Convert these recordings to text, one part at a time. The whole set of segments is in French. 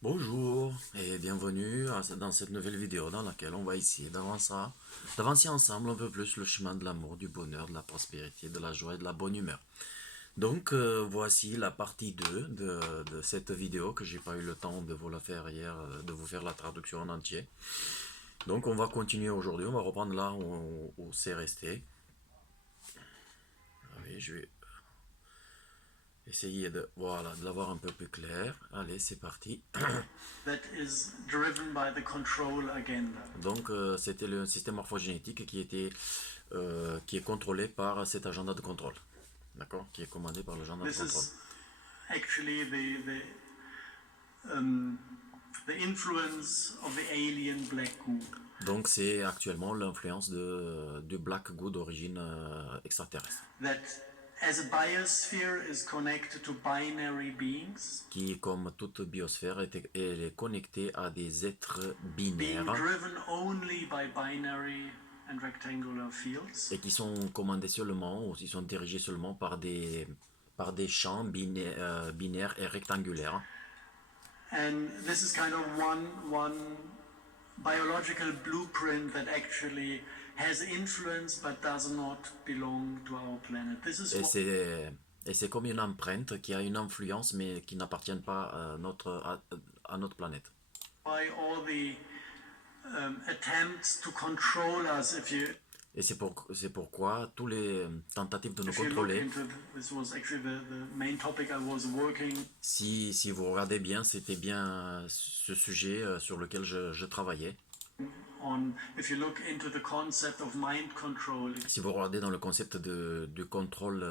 Bonjour et bienvenue dans cette nouvelle vidéo dans laquelle on va essayer d'avancer ensemble un peu plus le chemin de l'amour, du bonheur, de la prospérité, de la joie et de la bonne humeur. Donc voici la partie 2 de cette vidéo que j'ai pas eu le temps de vous la faire hier, de vous faire la traduction en entier. Donc on va continuer aujourd'hui, on va reprendre là où c'est resté. Allez, je vais essayer voilà, de l'avoir un peu plus clair. Allez, c'est parti. That is driven by the control agenda. Donc c'était le système morphogénétique qui est contrôlé par cet agenda de contrôle. D'accord. Qui est commandé par l'agenda de This contrôle. is actually the influence of the alien black goo. Donc c'est actuellement l'influence du Black Goo d'origine extraterrestre. That as a biosphere is connected to binary beings, Qui, comme toute biosphère, elle est connectée à des êtres being binaires driven only by binary and rectangular fields. et qui sont commandés seulement, ou qui sont dirigés seulement par des champs binaires et rectangulaires. And this is kind of one biological blueprint that actually has influence but does not belong to our planet. This is Et what c'est comme une empreinte qui a une influence mais qui n'appartient pas à notre planète. why all the attempts to control us, Et c'est pourquoi tous les tentatives de nous if you look contrôler, into this was actually the main topic I was working si vous regardez bien, c'était bien ce sujet sur lequel je travaillais. on. If you look into the concept of mind control, if Si vous regardez dans le concept de contrôle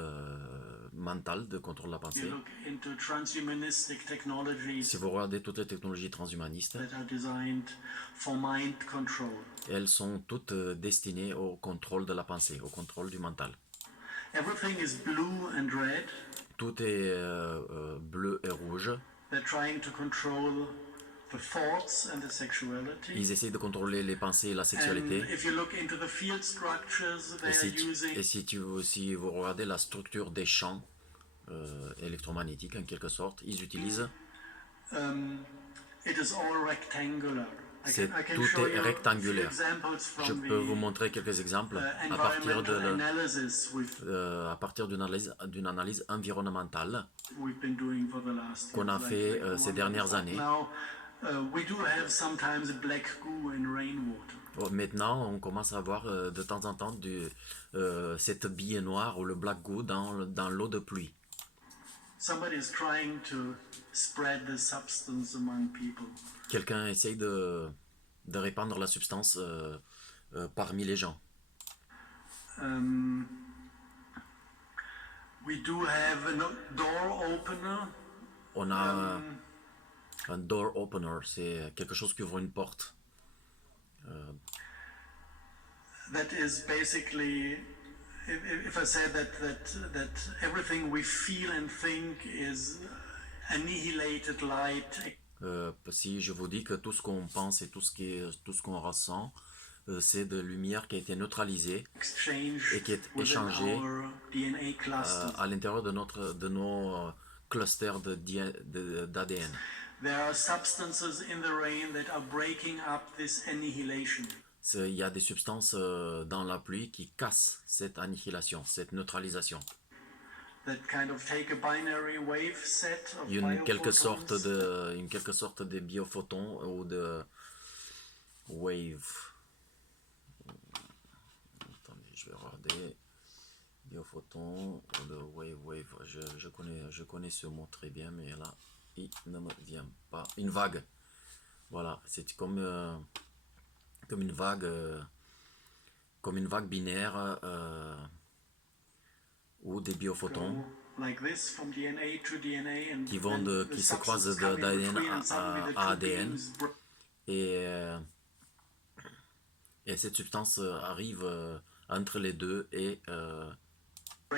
mental, de contrôle de la you pensée, look into transhumanistic technologies si vous regardez toutes les technologies transhumanistes, that are designed for mind control, elles sont toutes destinées au contrôle de la pensée, au contrôle du mental. everything is blue and red. Tout est bleu et rouge. They're trying to control the thoughts and the sexuality. Ils essayent de contrôler les pensées et la And sexualité. if you look into the field structures they Et are si, using, si vous regardez la structure des champs électromagnétiques, en quelque sorte, ils utilisent, it is all rectangular. I can tout show est you a few rectangulaire. examples Je from peux vous the montrer quelques exemples environmental analysis à partir d'une analyse environnementale we've been doing for the last qu'on a years. fait Like ces one dernières années. Now, we do have sometimes black goo in rainwater. Maintenant, on commence à voir de temps en temps cette bille noire ou le black goo dans l'eau de pluie. Somebody is trying to spread this substance among people. Quelqu'un essaye de répandre la substance parmi les gens. We do have a door opener. On a un door opener, c'est quelque chose qui ouvre une porte. That is basically, if I say that everything we feel and think is annihilated light. Si je vous dis que tout ce qu'on pense et tout ce qu'on ressent, c'est de lumière qui a été neutralisée et qui est échangée à l'intérieur de nos clusters d'ADN. There are substances in the rain that are breaking up this annihilation. Il y a des substances dans la pluie qui cassent cette annihilation, cette neutralisation. That kind of take a binary wave set of Une quelque sorte biophotons. de biophotons ou de wave. Attendez, je vais regarder. Biophotons ou de wave. Je connais ce mot très bien, mais là, il ne me vient pas. Une vague. Voilà, c'est comme une vague binaire ou des biophotons Like this, from DNA to DNA, and qui se croisent d'ADN à ADN et cette substance arrive entre les deux et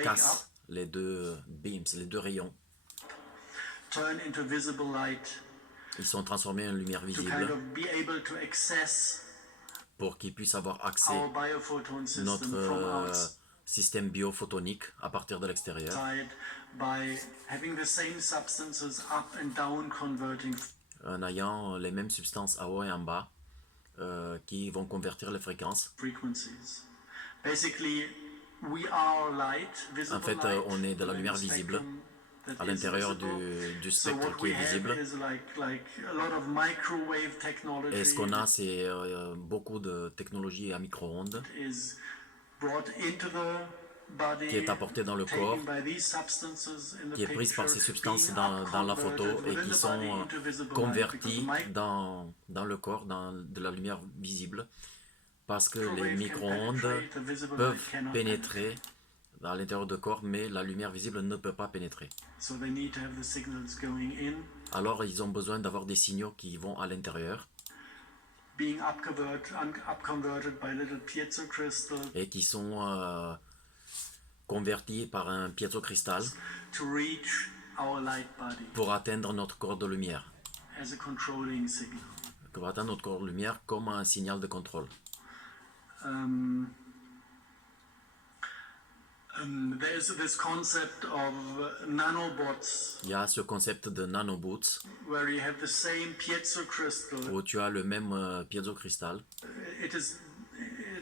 casse les deux beams, les deux rayons. turn into visible light Ils sont transformés en lumière to visible kind of be able to access pour qu'ils puissent avoir accès our biophoton à system notre from système biophotonique à partir de l'extérieur outside by having the same substances up and down converting en ayant les mêmes substances en haut et en bas qui vont convertir les fréquences. frequencies. Basically, we are light, En visible fait, light, on est de la within lumière the visible spectrum that à is l'intérieur visible. du So spectre what qui we est have visible. is like a lot of microwave Et ce technology qu'on a, that c'est beaucoup de technologies à micro-ondes is brought into the qui est body, apportée dans le corps, taken by these substances in the qui est prise par picture, ces being substances up dans la photo converted et within qui the body sont into visible light, because the converties dans le corps, dans de la lumière visible, parce que les microwave can micro-ondes penetrate, the visible light peuvent cannot pénétrer à l'intérieur du corps, mais la lumière visible ne peut pas pénétrer. So they need to have the signals going in, Alors ils ont besoin d'avoir des signaux qui vont à l'intérieur being up converted by little piezo crystals et qui sont convertis par un piezo-cristal to reach our light body pour atteindre notre corps de lumière. as a controlling signal. Pour atteindre notre corps de lumière comme un signal de contrôle. There's this concept of nanobots Il y a ce concept de nanoboots where you have the same piezo crystal. où tu as le même piezo-cristal It is,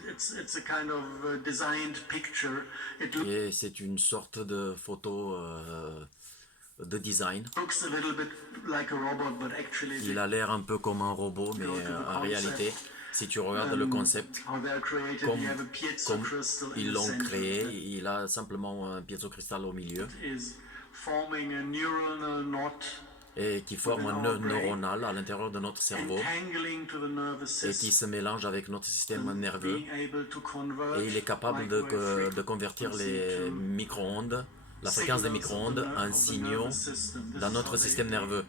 it's a kind of designed picture. It et c'est une sorte de photo de design. looks a little bit like a robot, but actually Il a l'air un peu comme un robot, mais en réalité, si tu regardes le concept, how they're created, comme, you have a piezo comme crystal in ils the l'ont center créé, that il a simplement un piezo-cristal au milieu is forming a neuronal knot, et qui forme un nœud neuronal à l'intérieur de notre cerveau entangling to the nervous et qui system, se mélange avec notre système nerveux. being able to convert Et il est capable de convertir les micro-ondes, la fréquence des micro-ondes, en signaux dans notre système nerveux.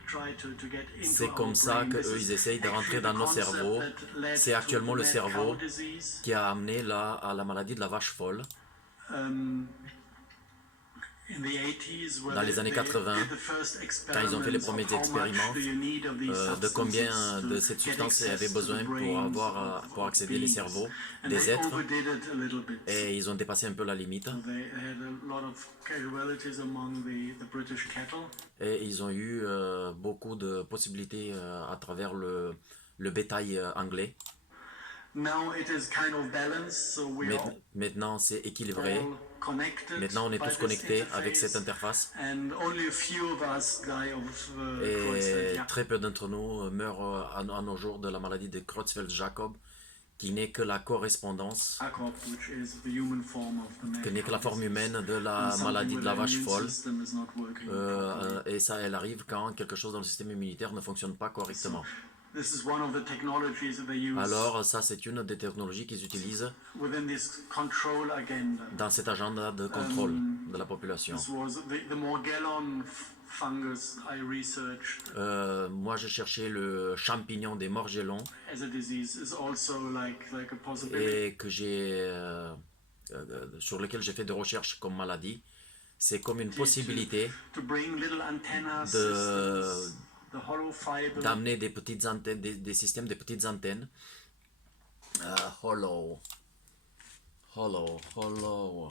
C'est comme ça qu'eux, ils essayent de rentrer dans nos cerveaux. C'est actuellement le cerveau qui a amené à la maladie de la vache folle. Dans les années 80, quand ils ont fait les premiers expériments de combien de cette substance avait besoin pour accéder les cerveaux des êtres, et ils ont dépassé un peu la limite, et ils ont eu beaucoup de possibilités à travers le bétail anglais. Maintenant, c'est équilibré. Maintenant, on est tous connectés avec cette interface. Et très peu d'entre nous meurent à nos jours de la maladie de Creutzfeldt-Jakob, qui n'est que la correspondance, qui n'est que la forme humaine de la maladie de la vache folle. Et ça, elle arrive quand quelque chose dans le système immunitaire ne fonctionne pas correctement. Alors, ça, c'est une des technologies qu'ils utilisent dans cet agenda de contrôle de la population. Moi, j'ai cherché le champignon des morgellons et sur lequel j'ai fait des recherches comme maladie. C'est comme une possibilité d'amener des petites antennes, des systèmes de petites antennes. Hollow fibers.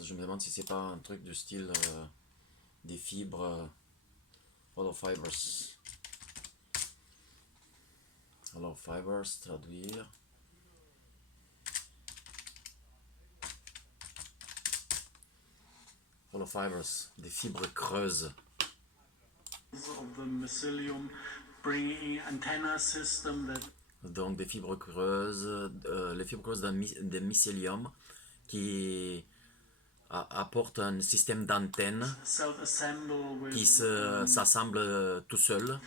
Je me demande si c'est pas un truc du style des fibres. Hollow fibers. Hollow fibers, traduire. Hollow fibers, des fibres creuses. Donc des fibres creuses, les fibres creuses d'un mycélium qui apporte un système d'antennes qui s'assemble tout seul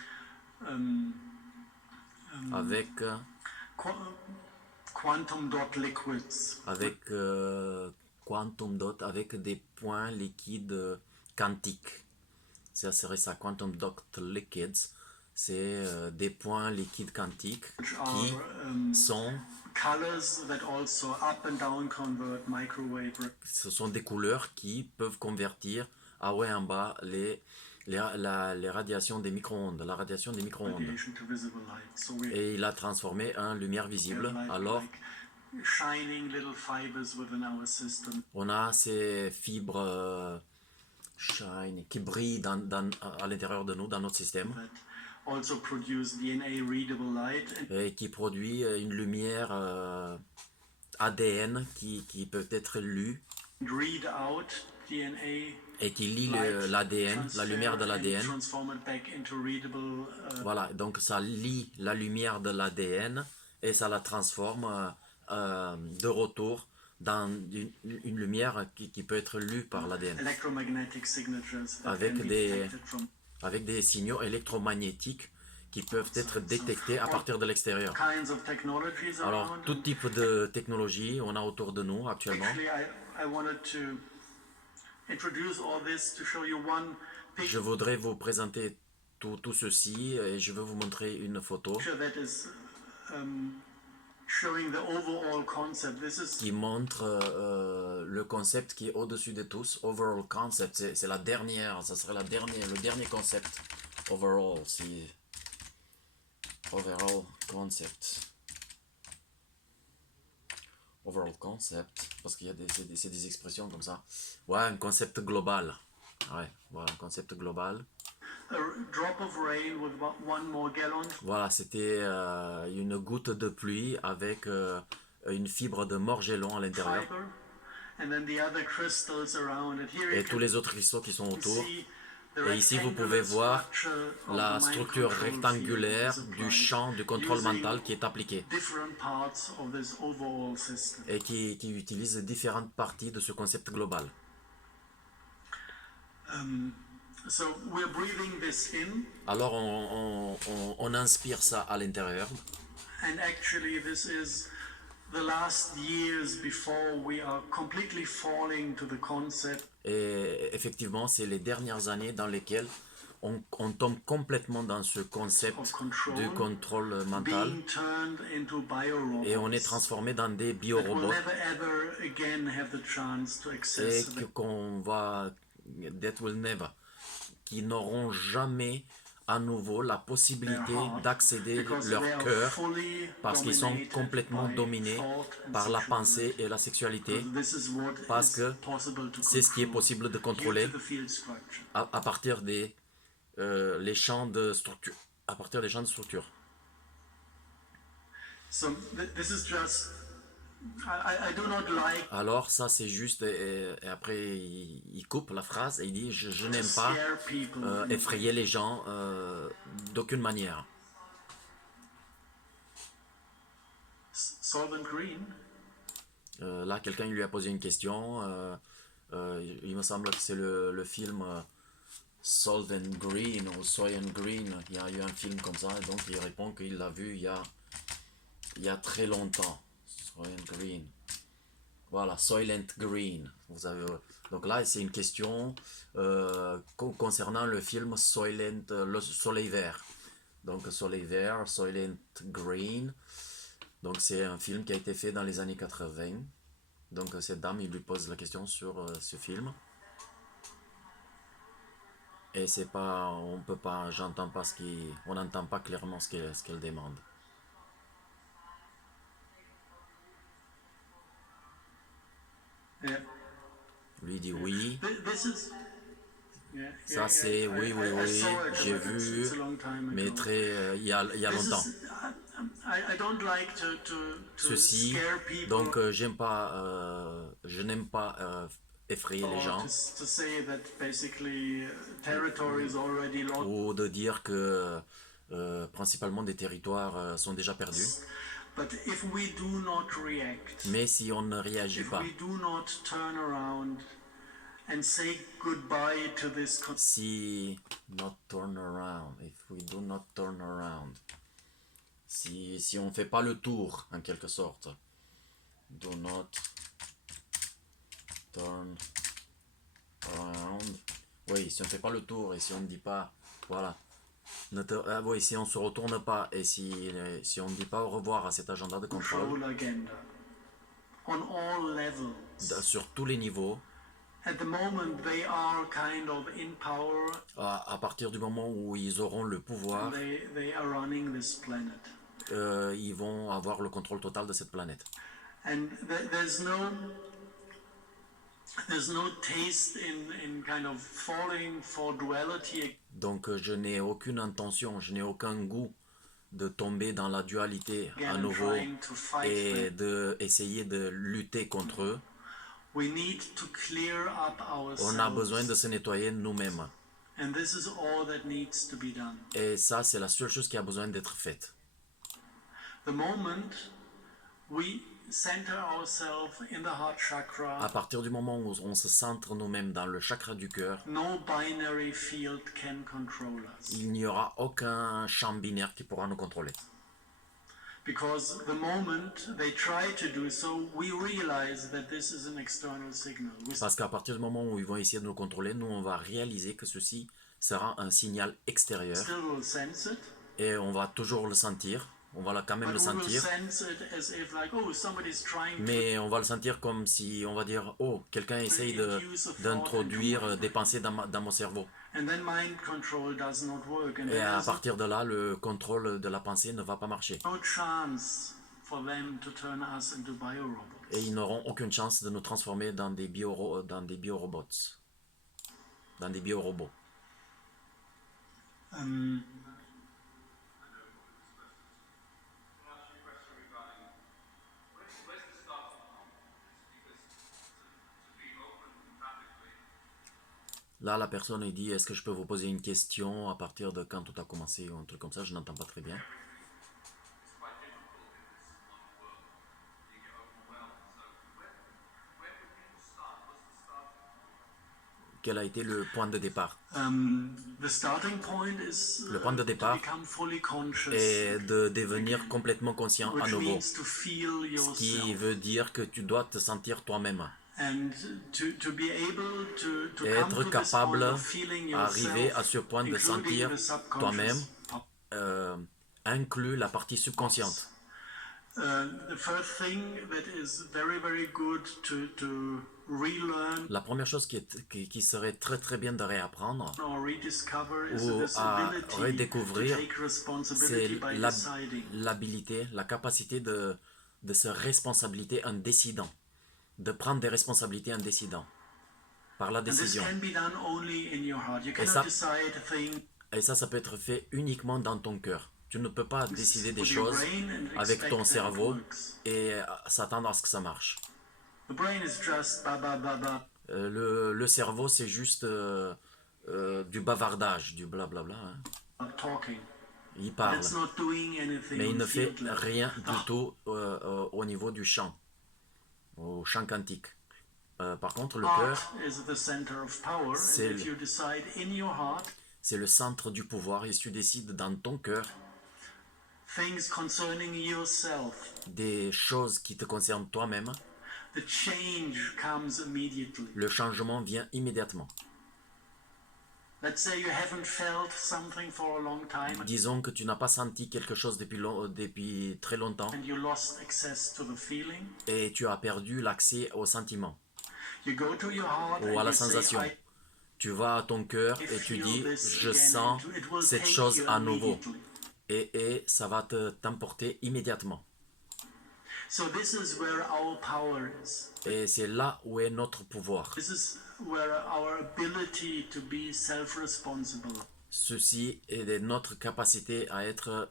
avec quantum dot liquids. Quantum dot avec des points liquides quantiques. Ça serait ça, quantum dot liquids. C'est des points liquides quantiques qui sont... Ce sont des couleurs qui peuvent convertir à haut et en bas les radiations des micro-ondes, la radiation des micro-ondes. Et il a transformé en lumière visible. Alors, shining little fibers within our system On a ces fibres shine qui brillent à l'intérieur de nous, dans notre système, that also produce DNA readable light and et qui produit une lumière ADN qui peut être lue read out DNA et qui lit light, l'ADN, la lumière de transfer and l'ADN. transform it back into readable Voilà, donc ça lit la lumière de l'ADN et ça la transforme de retour dans une lumière qui peut être lue par l'ADN, electromagnetic signatures that avec can be des, detected from avec des signaux électromagnétiques qui peuvent être détectés à partir de l'extérieur. kinds of technologies Alors, around. tout type de technologie on a autour de nous actuellement. Actually, I wanted to introduce all this to show you one Je voudrais vous présenter tout ceci et je veux vous montrer une photo picture that is showing the overall concept. This is qui montre le concept qui est au-dessus de tous. Overall concept, c'est la dernière, ça serait le dernier concept. Overall, c'est overall concept. Overall concept, parce qu'il y a c'est des expressions comme ça. Ouais, un concept global. Ouais, voilà, un concept global. a drop of rain with one more gallon. Voilà, c'était une goutte de pluie avec une fibre de morgelon à l'intérieur. Fiber, and then the other crystals around it. Here you Et tous les autres cristaux qui sont can autour. see the Et ici, vous pouvez rectangular voir structure of la the mind structure control rectangulaire field that is du applied champ du contrôle using mental qui est appliqué different parts of this overall system. et qui utilise différentes parties de ce concept global. So we're breathing this in, Alors, on inspire ça à l'intérieur. and actually this is the last years before we are completely falling to the concept Et effectivement, c'est les dernières années dans lesquelles on tombe complètement dans ce concept of control du contrôle mental being turned into biorobots et on est transformé dans des that will biorobots never ever again have the chance to et access the qu'on va, that will never, qui n'auront jamais à nouveau la possibilité d'accéder because leur they are cœur fully parce qu'ils sont dominated complètement by dominés thought and par la sexuality. pensée et la sexualité This is what parce is que possible to c'est ce qui est control possible de due contrôler to the field structure. à partir des les champs de structure, à partir des champs de structure. So this is just I do not like Alors ça c'est juste et après il coupe la phrase et il dit je to n'aime pas scare people. effrayer les gens d'aucune manière. Solvent Green, Là quelqu'un lui a posé une question. Il me semble que c'est le film Solvent Green ou Soylent Green. Il y a eu un film comme ça et donc il répond qu'il l'a vu il y a très longtemps. Soylent Green. Voilà, Soylent Green. Vous avez, donc là, c'est une question concernant le film Soylent, le Soleil Vert. Donc Soleil Vert, Soylent Green. Donc c'est un film qui a été fait dans les années 80. Donc cette dame, il lui pose la question sur ce film. Et c'est pas, on peut pas, j'entends pas on n'entend pas clairement ce qu'elle demande. yeah. Lui dit oui. This is Ça c'est oui, oui, oui, j'ai vu, it's a long time mais ago. très, il y a This longtemps. is, I don't like to Ceci, scare people donc je n'aime pas effrayer les or gens to say that basically territory is already lost. ou de dire que principalement des territoires sont déjà perdus. But if we do not react, Mais si on ne réagit if pas, we do not turn around and say goodbye to this si not turn around, if we do not turn around, si on ne fait pas le tour en quelque sorte, do not turn around, oui, si on ne fait pas le tour et si on ne dit pas, voilà, oui, si on ne se retourne pas et si on ne dit pas au revoir à cet agenda de contrôle, control agenda on all levels. sur tous les niveaux, At the moment, they are kind of in power. à partir du moment où ils auront le pouvoir, They are running this planet. ils vont avoir le contrôle total de cette planète. And there's no taste in kind of falling for duality Donc je n'ai aucune intention, je n'ai aucun goût de tomber dans la dualité à again and nouveau trying to fight et them. d'essayer de lutter contre eux. We need to clear up On a besoin de ourselves, se nettoyer nous-mêmes. and this is all that needs to be done. Et ça, c'est la seule chose qui a besoin d'être faite. The moment we center ourselves in the heart À chakra, partir du moment où on se centre nous-mêmes dans le chakra du cœur, no binary field can control us. il n'y aura aucun champ binaire qui pourra nous contrôler. Because the moment they try to do so, we realize that this is an external signal. We Parce qu'à partir du moment où ils vont essayer de nous contrôler, nous, on va réaliser que ceci sera un signal extérieur still will sense it, et on va toujours le sentir. On va quand même but le we will sentir, sense it as if like, oh, somebody's trying to mais on va le sentir comme si on va dire, oh, quelqu'un essaye d'introduire des pensées dans mon cerveau. and then mind control does not work. And Et there à is partir de là, le contrôle de la pensée ne va pas marcher. no chance for them to turn us into biorobots. Et ils n'auront aucune chance de nous transformer dans des biorobots. Dans des biorobots. Là, la personne elle dit, est-ce que je peux vous poser une question à partir de quand tout a commencé ou un truc comme ça, je n'entends pas très bien. Quel a été le point de départ? The starting point is Le point de to départ become fully conscious, est de devenir complètement conscient à which nouveau. means to feel Ce qui yourself veut dire que tu dois te sentir toi-même. and to be able to Et come être to this capable point of feeling d'arriver yourself, à ce point de including sentir the subconscious toi-même, part. inclut la partie subconsciente. The first thing that is very, very good to relearn La première chose qui serait très très bien de réapprendre or rediscover is ou this à ability to redécouvrir, take c'est responsibility by deciding. l'habilité, la capacité de se responsabiliser en décidant, de prendre des responsabilités en décidant, par la And this décision. can be done only in your heart. You ça- cannot decide things Et ça peut être fait uniquement dans ton cœur. Tu ne peux pas décider des with your choses brain and avec expect ton that it cerveau works. et s'attendre à ce que ça marche. The brain is just ba ba ba ba. Le cerveau, c'est juste du bavardage, du blablabla. Hein. Talking. Il But parle, it's not doing anything mais il on ne fait field level. rien du tout au niveau du chant, au chant quantique. Par contre, le cœur, Heart is the center of power, and C'est if le- you decide in your heart c'est le centre du pouvoir et si tu décides dans ton cœur things concerning yourself, des choses qui te concernent toi-même, the change comes immediately. le changement vient immédiatement. Let's say you haven't felt something for a long time Disons que tu n'as pas senti quelque chose depuis très longtemps and you lost access to the feeling. et tu as perdu l'accès au sentiment You go to your heart ou à and la you say, sensation. I Tu vas à ton cœur et tu dis, this je again, sens and it will cette take chose you à nouveau. immediately. Et ça va t'emporter immédiatement. So this is where our power is. Et c'est là où est notre pouvoir. This is where our ability to be self-responsible Ceci est de notre capacité à être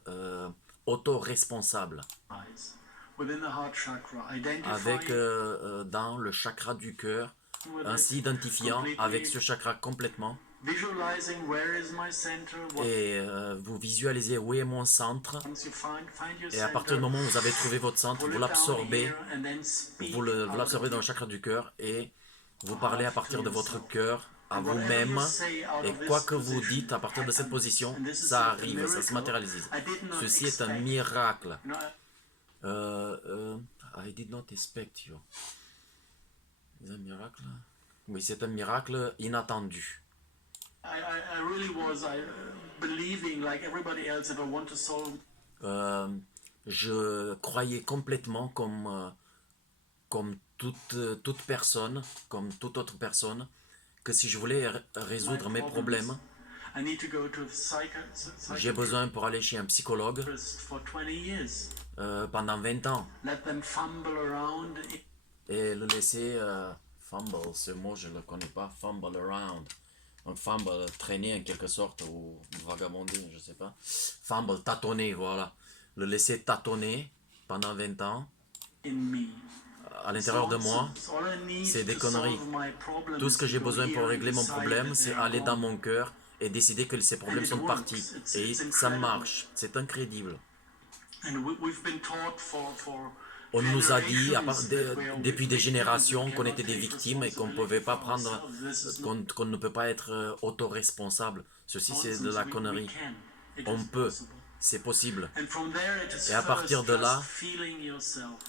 auto-responsable lies. Within the heart chakra, avec identifying dans le chakra du cœur, with en it, s'identifiant completely avec ce chakra complètement visualizing where is my center, what et vous visualisez où est mon centre once you find your et à partir center, du moment où vous avez trouvé votre centre, pull vous it down l'absorbez, here and then speak vous out l'absorbez of dans le it. chakra du cœur et vous parlez à partir de votre cœur à And whatever vous-même you say out et of quoi this que vous position dites à partir de cette happens. position, And this is ça a arrive, ça se miracle matérialise. I did not Ceci est un expect. miracle. You know, I did not expect you. C'est un miracle? Oui, c'est un miracle inattendu. I really was believing like everybody else if I want to solve Je croyais complètement comme toute personne, comme toute autre personne, que si je voulais résoudre mes problèmes, I need to go to a J'ai besoin pour aller chez un psychologue psychiatrist for 20 years. pendant 20 ans Let them fumble around. et le laisser fumble, ce mot je ne le connais pas, fumble around. Donc fumble, traîner en quelque sorte ou vagabonder, je sais pas. Fumble, tâtonner, voilà. Le laisser tâtonner pendant 20 ans In me. à l'intérieur de moi, All I need c'est des to conneries. solve my problem Tout is ce que to j'ai go besoin here pour and régler mon decide problème, that c'est they are aller dans gone. mon cœur et décider que ces problèmes it sont works. partis. It's Et ça incredible. marche, c'est incroyable. And we've been taught for On nous a dit generations that we are depuis des victims générations and qu'on cannot était des take victimes et qu'on ne responsibility pouvait pas for prendre, ourselves. This is not qu'on ne peut pas être autoresponsable. Ceci c'est de nonsense. la We connerie. can. It On is peut, possible. c'est possible. And from there, it is Et à partir first de just là, feeling yourself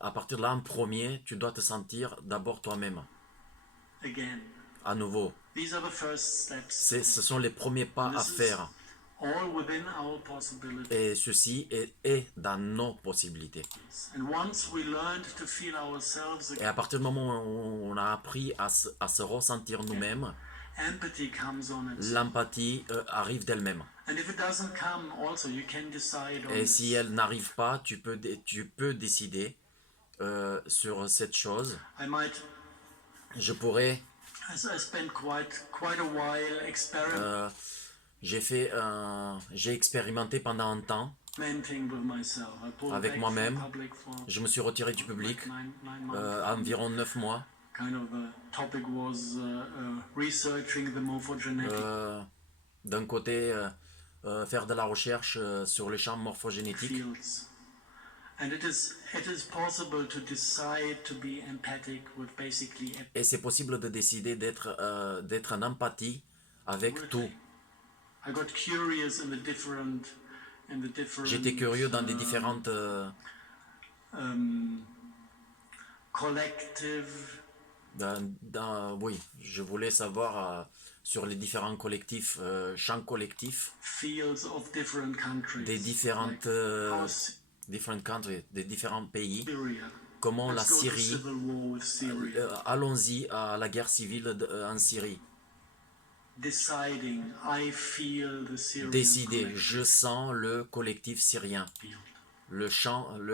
à partir de là, en premier, tu dois te sentir d'abord toi-même, again. à nouveau. These are the first steps. Ce sont les premiers pas à This is faire. all within our possibilities. Et ceci est dans nos possibilités. And once we learned to feel ourselves Et à partir du moment où on a appris à se ressentir nous-mêmes, empathy comes on its own. l'empathie arrive d'elle-même. And if it doesn't come, also you can decide on Et it. si elle n'arrive pas, tu peux décider sur cette chose. I might. Je pourrais... I spent quite a while experimenting J'ai expérimenté pendant un temps with myself. I pulled avec back moi-même. from public for Je me suis retiré du public nine months. environ 9 mois. Kind of the topic was researching the morphogenetic D'un côté, faire de la recherche sur les champs morphogénétiques. fields. And it is possible to decide to be empathic with basically Et c'est possible de décider d'être en empathie avec tout. I got curious in the different J'étais curieux dans des différentes collective oui, je voulais savoir sur les différents collectifs, champs collectifs fields of different countries. des différentes different countries, des différents pays, Syria. comment la Let's go to Syrie, civil war with Syria. allons-y à la guerre civile en Syrie. Deciding, I feel the Syrian Décider, collective je sens le collectif syrien, field. le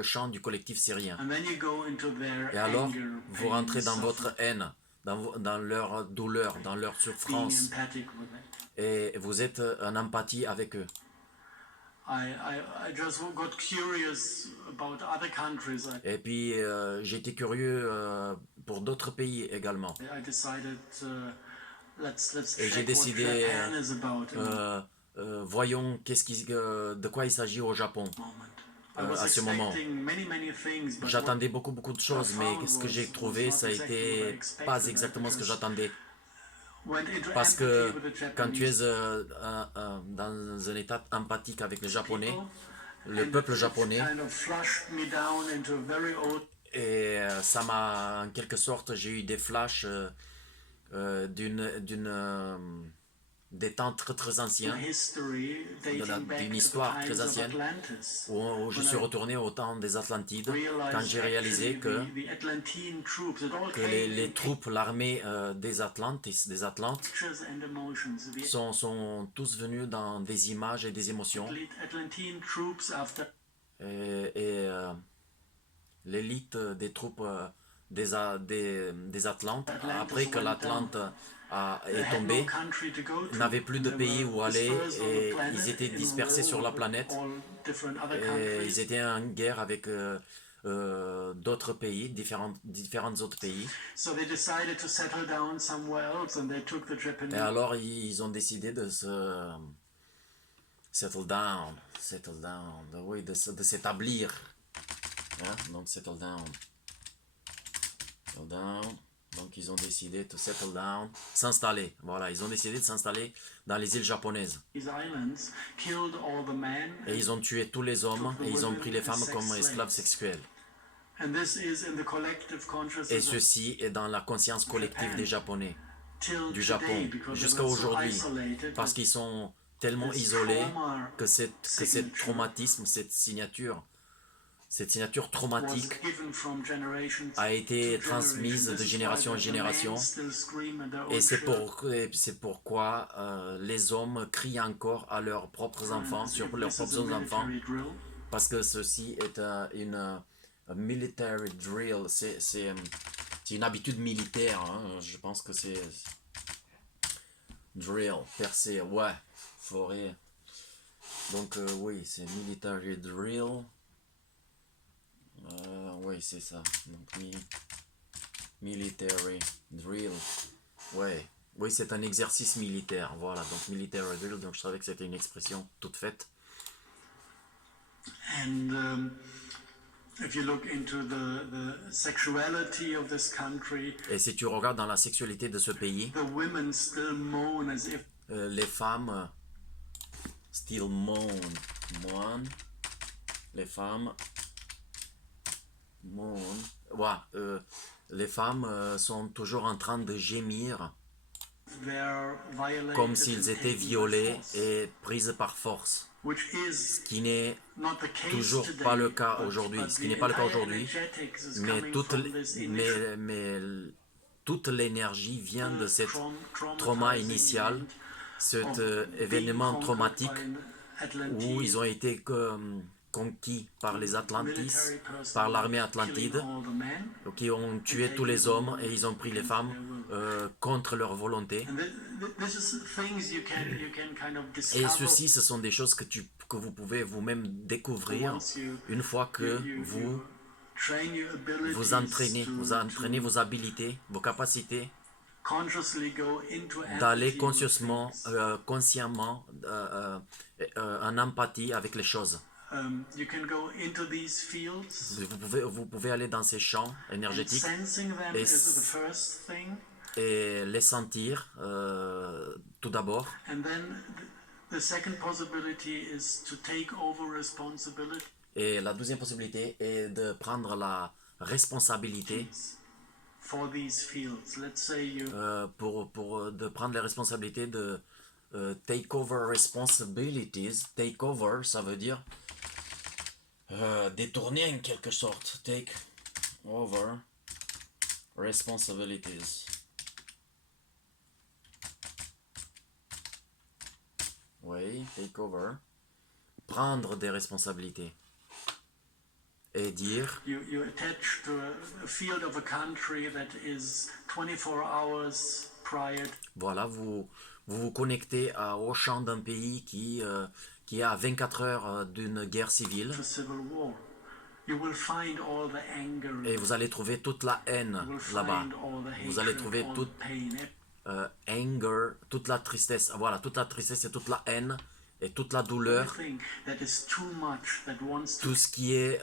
chant du collectif syrien. And then you go into their Et alors, anger, vous pain, rentrez dans votre suffering, haine, dans leur douleur, dans leur being souffrance, empathic with it. et vous êtes en empathie avec eux. I just got curious about other countries. Et puis, j'étais curieux pour d'autres pays également. I decided let's Et j'ai check what décidé, Japan is about in the voyons de quoi il s'agit au Japon. moment. I was à ce moment. expecting many things, but J'attendais beaucoup de choses, mais ce que j'ai trouvé, ça a été pas exactement ce que j'attendais. went into Parce empathy que with the quand tu es Japanese dans un état empathique avec les Japonais, people, le and peuple it japonais, kind of flushed me down into a very old et ça m'a, en quelque sorte, j'ai eu des flashs des temps très anciens, history dating back d'une to the histoire très times of ancienne, Atlantis. où je suis retourné au temps des Atlantides, quand j'ai réalisé que the Atlantean troops, it all que came les in troupes, l'armée des Atlantes pictures and emotions. The sont tous venus dans des images et des émotions. Atlantean troops after Et l'élite des troupes des Atlantes, après que l'Atlante est had tombée, no country to go to. n'avaient plus de They pays were où aller dispersed on the et planet ils étaient in dispersés war sur la with planète all different other et countries. ils étaient en guerre avec d'autres pays, différents autres pays. So they decided to settle down somewhere else and they took the Et Japanese alors ils ont décidé de se settle down, oui, de s'établir. Hein? Donc settle down. Donc ils ont décidé de settle down, s'installer. Voilà, ils ont décidé de s'installer dans les îles japonaises. islands, killed all the men, Et ils ont tué tous les hommes et ils ont pris les femmes comme esclaves sexuels. and this is in the collective Et consciousness of ceci est dans la conscience collective des Japonais, till du today, Japon, because they jusqu'à were so aujourd'hui, isolated parce that qu'ils sont tellement this isolés trauma que cet signature traumatisme, cette signature, Cette signature was traumatique given from generation a été to transmise generation. de This is why génération en the génération. men still scream at their Et own children. c'est pourquoi les hommes crient encore à leurs propres enfants, As sur if leurs this is propres a enfants, military drill. parce que ceci est un military drill, c'est une habitude militaire, hein. Je pense que c'est drill, percé, ouais, forêt. Donc oui, c'est military drill. Oui, c'est ça. Donc military drill. Ouais. Oui, c'est un exercice militaire. Voilà, donc military drill. Donc je savais que c'était une expression toute faite. And if you look into the sexuality of this country, Et si tu regardes dans la sexualité de ce pays, the women still moan as if les femmes still moan. Les femmes moan. Ouais, les femmes sont toujours en train de gémir they're violated comme s'ils and étaient taken by violés force, et prises par force. which is Qui n'est not the case toujours today, pas le cas but aujourd'hui. Ce qui the n'est pas le cas entire aujourd'hui, energetics is mais coming toute, from this initial mais toute l'énergie vient de cet trauma traumatizing initial, event cet of being événement conquered traumatique by où ils Atlantide, ont été conquis par les Atlantis, military par personnel l'armée killing Atlantide, all the men. qui ont tué tous les hommes et ils ont pris les femmes contre leur volonté. And this is things you can kind of Et discover ceci, ce sont des choses que vous pouvez vous-même découvrir once you une fois que vous train your abilities vous entraînez to vos habilités, vos capacités consciously go into d'aller empathy with things. consciemment en empathie avec les choses. You can go into these fields Vous pouvez aller dans ces champs and énergétiques sensing them et, is the first thing, et les sentir tout d'abord. and then the second possibility is to take over responsibility Et la deuxième possibilité est de prendre la responsabilité for these fields. Let's say you de prendre les responsabilités de take over responsibilities. Take over, ça veut dire détourner en quelque sorte. Take over responsibilities. Oui, take over. Prendre des responsabilités. Et dire you attach to a field of a country that is 24 hours prior voilà, vous connectez au champ d'un pays qui est à 24 heures d'une guerre civile to civil war. You will find all the anger, et vous allez trouver toute la haine you will là-bas. find all the Vous allez hatred, trouver all toute the pain, anger, toute la tristesse. Voilà, toute la tristesse et toute la haine et toute la douleur. everything that is too much, that wants to Tout ce qui est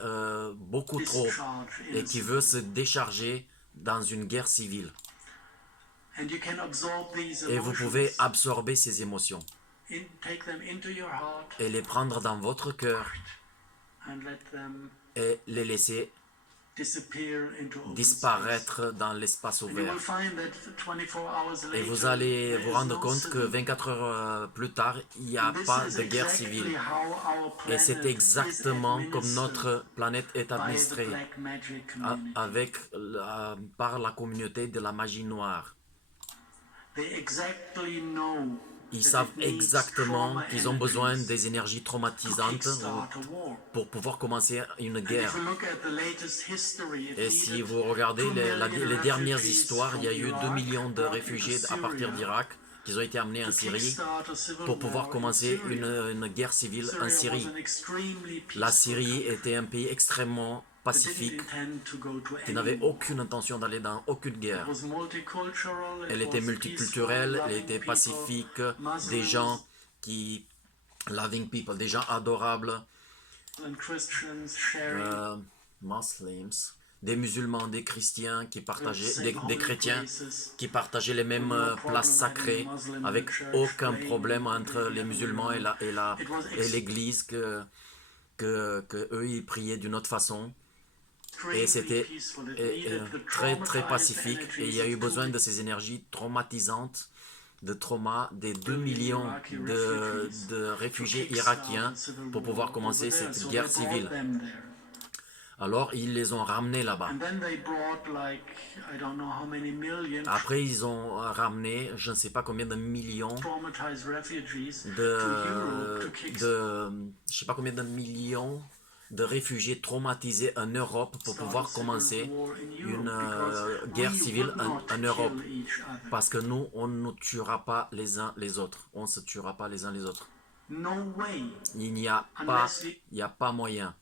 beaucoup trop discharge et qui in veut se décharger dans une guerre civile. and you can absorb these Et vous emotions, pouvez absorber ces émotions take them into your heart et les prendre dans votre cœur and let them et les laisser disappear into open space. disparaître dans l'espace And you ouvert. will find that 24 hours later, Et vous allez there vous is rendre no compte que civil 24 heures plus tard, il n'y a war. This pas is de guerre exactly civile. how our Et c'est planet is exactement comme administered notre planète est by the administrée black magic community. par la communauté de la magie noire. They exactly know Ils that savent it needs exactement trauma qu'ils ont besoin energies des énergies to traumatisantes kickstart a war. pour pouvoir commencer une And guerre. if you look at the latest history, it Et si needed vous regardez 2 million les dernières refugees histoires, il y a from eu 2 Iraq millions de brought into réfugiés à partir Syria d'Irak qui ont été amenés en to Syrie kickstart a civil pour pouvoir war in commencer Syria. une guerre civile en Syria Syrie. was an extremely peaceful La Syrie country était un pays extrêmement that pacifique didn't intend to go to qui any n'avait war. aucune intention d'aller dans aucune It guerre. was multicultural, Elle it était was multiculturelle, peaceful, elle loving était people, pacifique, Muslims des gens qui loving people, des gens adorables, and Christians sharing Muslims, des musulmans, des chrétiens qui the partageaient, same des holy chrétiens places. qui partageaient les mêmes No problem places having sacrées, a Muslim avec church aucun praying problème in entre the les other musulmans way around. It was et l'église que eux ils priaient d'une autre façon. Et c'était très très pacifique et il y a eu besoin de ces énergies traumatisantes, de trauma des 2 millions de réfugiés irakiens pour pouvoir commencer cette guerre civile. Alors, ils les ont ramenés là-bas. And then they brought like, I don't know how many million Après, ils ont ramené, je ne sais pas combien de millions traumatized refugees to Europe to kick je sais pas combien de millions de réfugiés traumatisés en Europe pour pouvoir commencer une guerre civile en Europe. Parce que nous, on ne nous tuera pas les uns les autres. On ne se tuera pas les uns les autres. No way, Il n'y a pas moyen.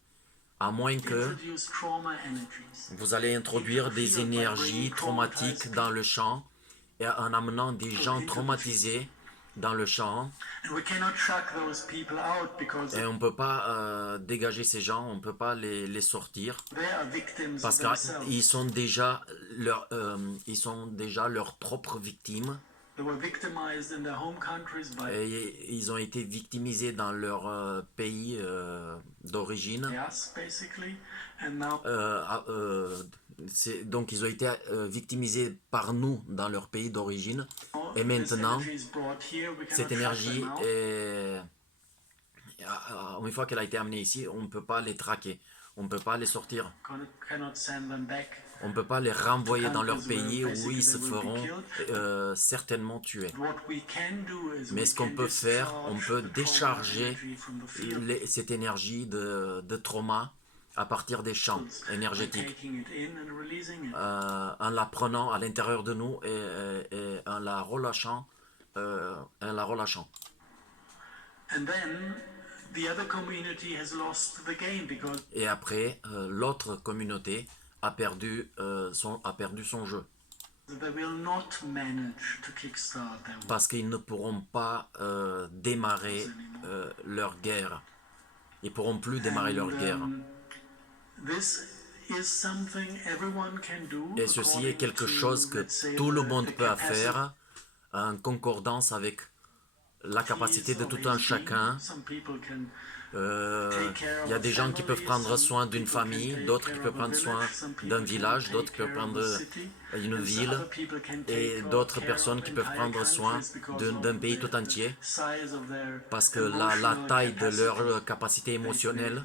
À moins que introduce trauma energies. vous allez introduire des énergies traumatiques dans le champ et en amenant des gens traumatisés dans le champ. And we cannot chuck those people out because Et on ne peut pas dégager ces gens, on ne peut pas les sortir. they are victims Parce themselves. qu'ils sont ils sont déjà leurs propres victimes. They were victimized in their home countries by Et ils ont été victimisés dans leur pays d'origine. us, basically, and now Donc ils ont été victimisés par nous dans leur pays d'origine. Et maintenant, this energy is brought here. We cannot cette chuck énergie them out. une fois qu'elle a été amenée ici, on ne peut pas les traquer. On ne peut pas les sortir. Cannot send them back. On ne peut pas les renvoyer dans leur pays où ils se feront certainement tuer. What we can do is Mais we ce qu'on can peut faire, on peut discharge the trauma décharger energy from the field. cette énergie de trauma à partir des champs By énergétiques, taking it in and releasing it. en la prenant à l'intérieur de nous et en la relâchant. And then the other community has lost the game because Et après, l'autre communauté a perdu son jeu. they will not manage to kickstart their war. Parce qu'ils ne pourront pas démarrer leur guerre. Ils ne pourront plus démarrer leur guerre. This is something everyone can do. Et ceci est according quelque to, chose que let's say, tout le the monde peut capacity faire en concordance avec la capacité de of tout each un team. chacun. Some people can Il y a des gens qui peuvent prendre soin d'une famille, d'autres qui peuvent prendre soin d'un village, d'autres qui peuvent prendre une ville, et d'autres personnes qui peuvent prendre soin d'un pays tout entier, parce que la taille de leur capacité émotionnelle,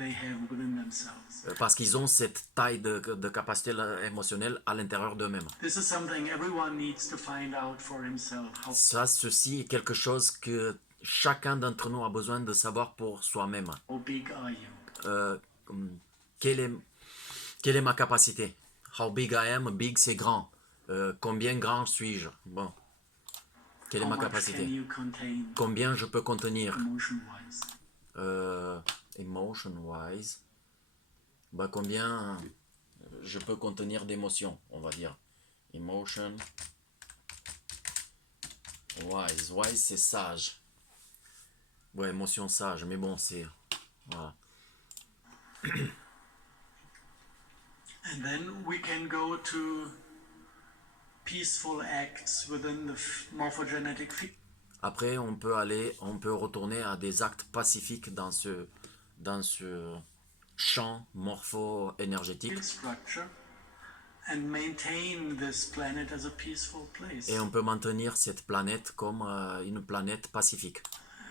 parce qu'ils ont cette taille de capacité émotionnelle à l'intérieur d'eux-mêmes. This is something everyone needs to find out for himself. Ceci est quelque chose que chacun d'entre nous a besoin de savoir pour soi-même. How big are you? Quelle est ma capacité? How big I am? Big, c'est grand. Combien grand suis-je? Bon. Quelle est How ma much can capacité? you contain Combien je peux contenir? emotion-wise? Emotion-wise. Bah, combien je peux contenir d'émotions, on va dire. Emotion. Wise. Wise, c'est sage. Ouais, émotion sage, mais bon, c'est... Voilà. And then we can go to peaceful acts within the morphogenetic field. Après, on peut retourner à des actes pacifiques dans ce champ morpho-énergétique. Structure and maintain this planet as a peaceful place. Et on peut maintenir cette planète comme une planète pacifique,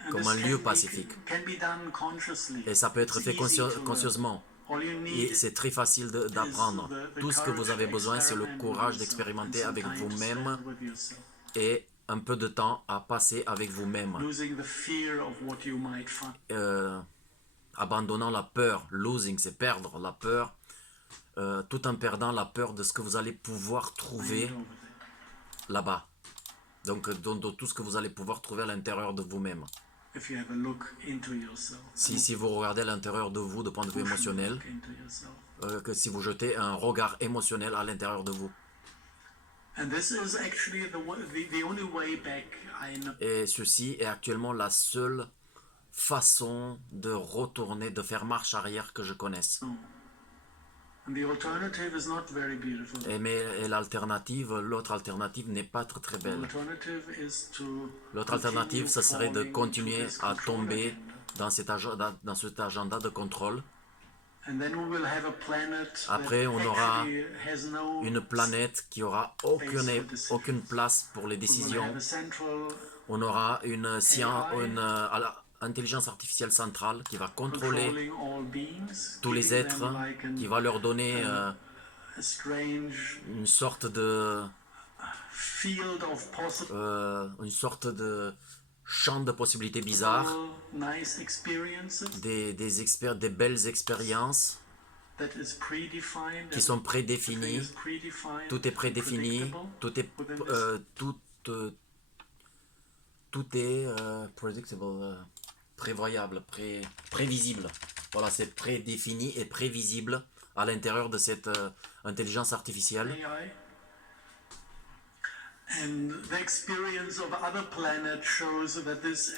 And comme this un lieu pacifique. can be done consciously. Et ça peut être It's fait easy to learn. conscieusement. All you need Et c'est très facile d'apprendre. Tout ce que vous avez besoin, c'est le courage d'expérimenter avec vous-même with yourself. et un peu de temps à passer avec vous-même. Losing the fear of what you might find. Abandonnant la peur. Losing, c'est perdre la peur. Tout en perdant la peur de ce que vous allez pouvoir trouver over there. là-bas. Donc, de tout ce que vous allez pouvoir trouver à l'intérieur de vous-même. If you have a look into yourself. Si vous regardez à l'intérieur de vous de point de vue émotionnel, Look into yourself. que si vous jetez un regard émotionnel à l'intérieur de vous. And this is actually the only way back I know. Et ceci est actuellement la seule façon de retourner, de faire marche arrière que je connaisse. And the alternative is not very beautiful. Et l'autre alternative n'est pas très très The belle. alternative is to L'autre alternative, ce serait de falling continuer into this à control tomber agenda. dans cet agenda de contrôle. And then we will have a planet Après, that on aura actually has no Une planète qui aura aucune place pour les we will décisions. have a central On aura un intelligence artificielle centrale qui va contrôler controlling all beings, tous les giving êtres, them like qui va leur donner a strange une sorte de field of possible, champ de possibilités bizarres, nice experiences des belles expériences that is predefined, qui sont everything prédéfinies. is predefined, Tout est prédéfini, predictable tout est within this. tout est predictable, prévoyable, prévisible. Voilà, c'est prédéfini et prévisible à l'intérieur de cette intelligence artificielle. AI. And the experience of other planets shows that this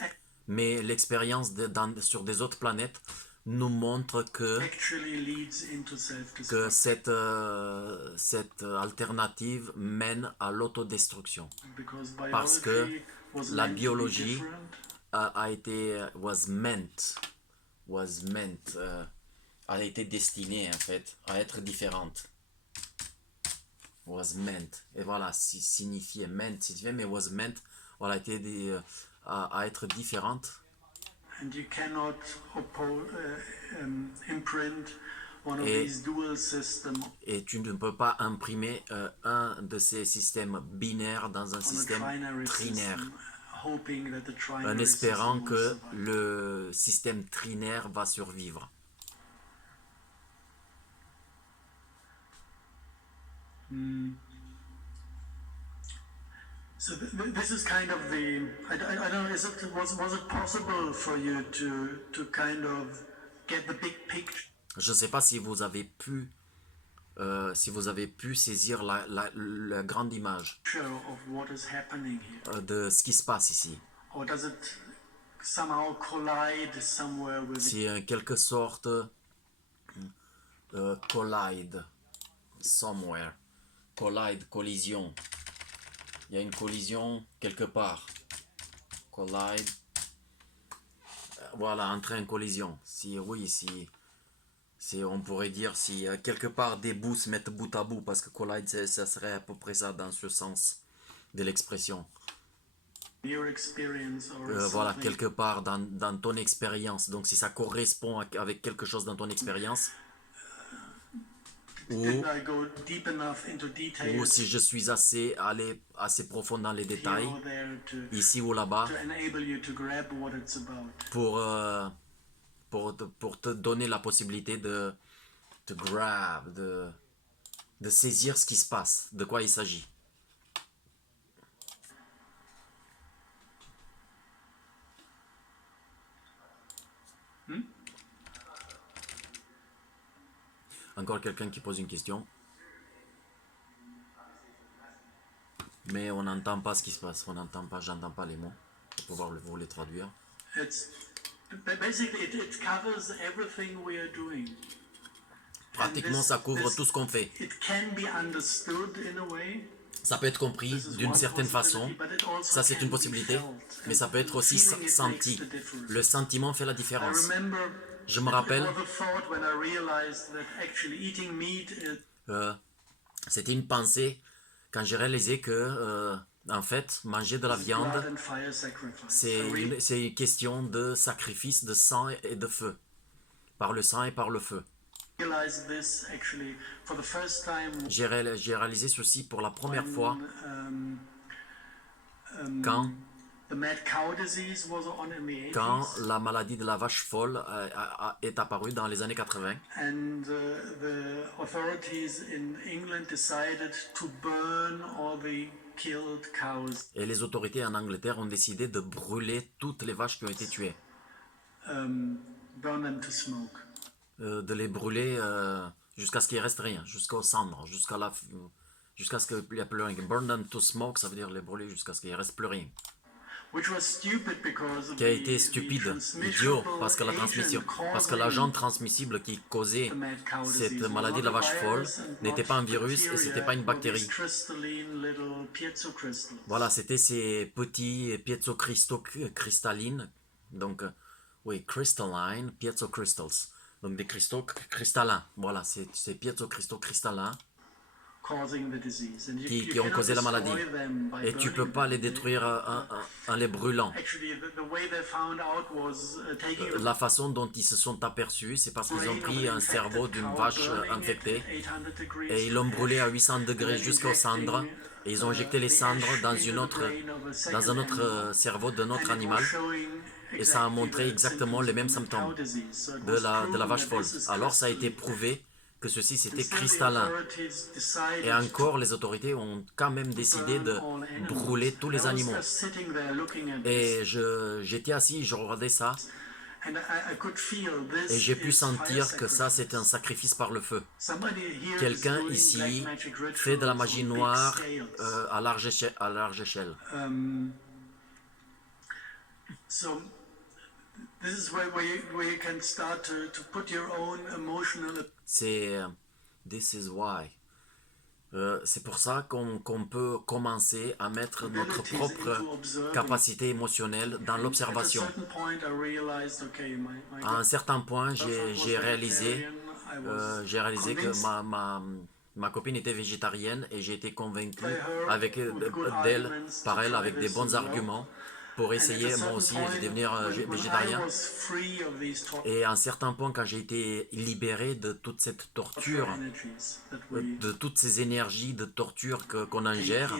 Mais l'expérience sur des autres planètes nous montre actually leads into que self-destruction. cette alternative mène à l'autodestruction. Because Parce que biology was la meant to be biologie different. a été destinée en fait à être différente. Was meant. Et voilà, signifiait meant, mais was meant, voilà, a été à être différente. And you cannot imprint one of Et- these dual systems Et tu ne peux pas imprimer un de ces systèmes binaires dans un on a système trinary trinaire, system, hoping that the en trinary espérant system will que survive. le système trinaire va survivre. So this is kind of the. I don't know. Was it possible for you to kind of get the big picture Je ne sais pas si vous avez pu saisir la grande image of what is happening here, de ce qui se passe ici. or does it somehow collide somewhere with Si en quelque sorte collide somewhere, collision. Il y a une collision quelque part. Collide. Voilà, entrer en collision. Si oui, si on pourrait dire si quelque part des bouts se mettent bout à bout, parce que collide, ça serait à peu près ça dans ce sens de l'expression. your experience or Voilà, something? quelque part dans ton expérience. Donc si ça correspond avec quelque chose dans ton expérience, Didn't I go deep enough into ou details si je suis allé assez profond dans les here détails, or there ici ou là-bas, to enable you to grab what it's about? pour te donner la possibilité de grab, de saisir ce qui se passe, de quoi il s'agit. Encore quelqu'un qui pose une question. Mais on n'entend pas ce qui se passe. On n'entend pas, j'entends pas les mots. Pour pouvoir vous les traduire. It's basically it covers everything we are doing. Pratiquement, ça couvre tout ce qu'on fait. It can be understood in a way. Ça peut être compris d'une certaine façon. Ça, c'est une possibilité. Mais ça peut être aussi senti. Le sentiment fait la différence. Je me rappelle, c'était une pensée quand j'ai réalisé que, en fait, manger de la viande, c'est une question de sacrifice de sang et de feu. Par le sang et par le feu. J'ai réalisé ceci pour la première fois quand la maladie de la vache folle est apparue dans les années 80. And the authorities in England decided to burn all the killed cows, Et les autorités en Angleterre ont décidé de brûler toutes les vaches qui ont été tuées. burn them to smoke. De les brûler jusqu'à ce qu'il ne reste rien, jusqu'aux cendres, jusqu'à ce qu'il n'y ait plus rien. Burn them to smoke, ça veut dire les brûler jusqu'à ce qu'il ne reste plus rien. Which was stupid because of Qui a été stupide, idiot, parce que l'agent transmissible qui causait cette maladie de la vache folle n'était pas un virus et c'était pas une bactérie. Voilà, c'était ces petits piezo cristallines, donc oui, crystalline, piezo crystals, donc des cristaux cristallins. Voilà, c'est ces piezo cristaux cristallins causing the disease. And qui ont causé la maladie. Et tu ne peux pas les détruire en les brûlant. Actually, the way they found out was taking La façon dont ils se sont aperçus, c'est parce qu'ils ont pris un cerveau d'une vache infectée et ils l'ont brûlé à 800 degrés jusqu'aux cendres et ils ont injecté les cendres dans un autre cerveau d'un autre animal et ça a montré exactement les mêmes symptômes de la vache folle. Alors ça a été prouvé que ceci c'était cristallin. Et encore, les autorités ont quand même décidé de brûler tous les animaux. Et j'étais assis, je regardais ça, et j'ai pu sentir que ça, c'est un sacrifice par le feu. Quelqu'un ici fait de la magie noire à large échelle. So this is where you can start to put your own emotional. This is why. C'est pour ça qu'on peut commencer à mettre notre propre capacité émotionnelle dans l'observation. À un certain point, j'ai réalisé que ma copine était végétarienne et j'ai été convaincu par elle avec des bons arguments pour essayer moi aussi de devenir végétarien. Et à un certain point, quand j'ai été libéré de toute cette torture, de toutes ces énergies de torture qu'on ingère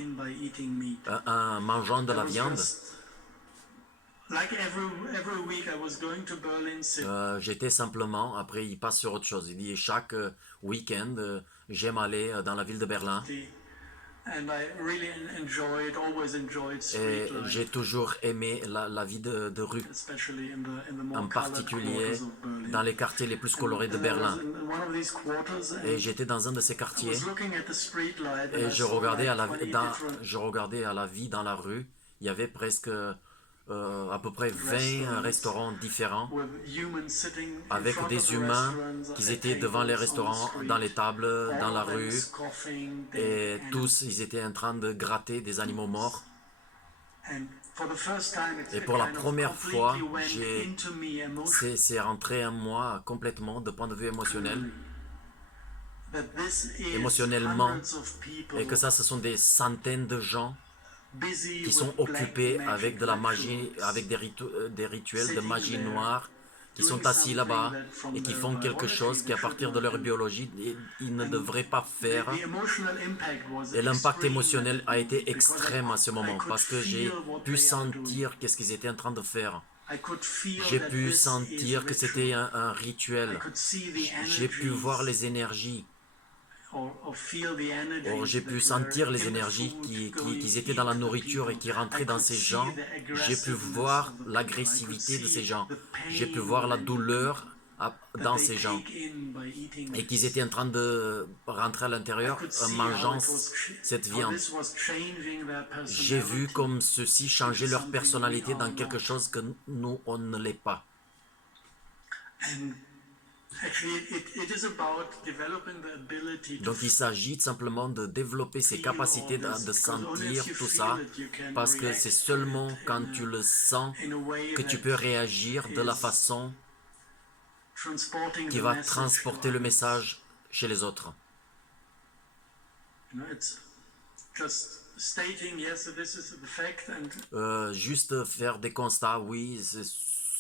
en mangeant de la viande, j'étais simplement, après il passe sur autre chose. Il dit chaque week-end, j'aime aller dans la ville de Berlin. Et j'ai toujours aimé la vie de rue, en particulier dans les quartiers les plus colorés de Berlin. Et j'étais dans un de ces quartiers et je regardais à la vie dans la rue. Il y avait presque à peu près 20 restaurants différents avec des humains qui étaient devant les restaurants, dans les tables, dans la rue, et tous ils étaient en train de gratter des animaux morts. Et pour la première fois, c'est rentré en moi complètement de point de vue émotionnellement, et que ça, ce sont des centaines de gens qui sont occupés avec de la magie, avec des rituels de magie noire, qui sont assis là-bas et qui font quelque chose qui, à partir de leur biologie, ils ne devraient pas faire. Et l'impact émotionnel a été extrême à ce moment parce que j'ai pu sentir qu'est-ce qu'ils étaient en train de faire. J'ai pu sentir que c'était un rituel. J'ai pu voir les énergies. J'ai pu sentir les énergies qui étaient dans la nourriture et qui rentraient dans ces gens. J'ai pu voir l'agressivité de ces gens. J'ai pu voir la douleur dans ces gens. Et qu'ils étaient en train de rentrer à l'intérieur en mangeant cette viande. J'ai vu comme ceci changer leur personnalité dans quelque chose que nous, on ne l'est pas. Donc il s'agit simplement de développer ces capacités de sentir tout ça, parce que c'est seulement quand tu le sens que tu peux réagir de la façon qui va transporter le message chez les autres. Juste faire des constats, oui,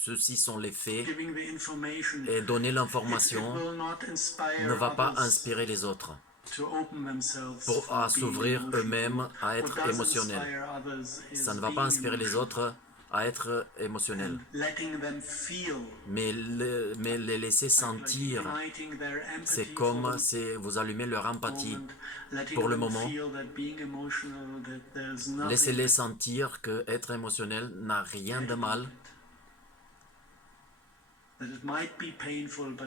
ceux-ci sont les faits, et donner l'information ne va pas inspirer les autres à s'ouvrir eux-mêmes, à être émotionnels. Ça ne va pas inspirer les autres à être émotionnels, mais les laisser sentir. C'est comme vous allumez leur empathie pour le moment. Laissez-les sentir que être émotionnel n'a rien de mal.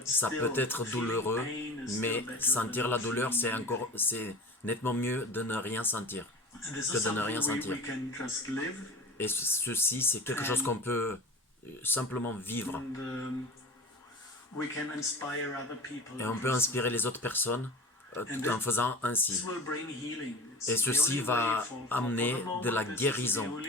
Ça peut être douloureux, mais sentir la douleur, c'est nettement mieux de ne rien sentir que de ne rien sentir. Et ceci, c'est quelque chose qu'on peut simplement vivre. Et on peut inspirer les autres personnes en faisant ainsi. Et ceci va amener de la guérison.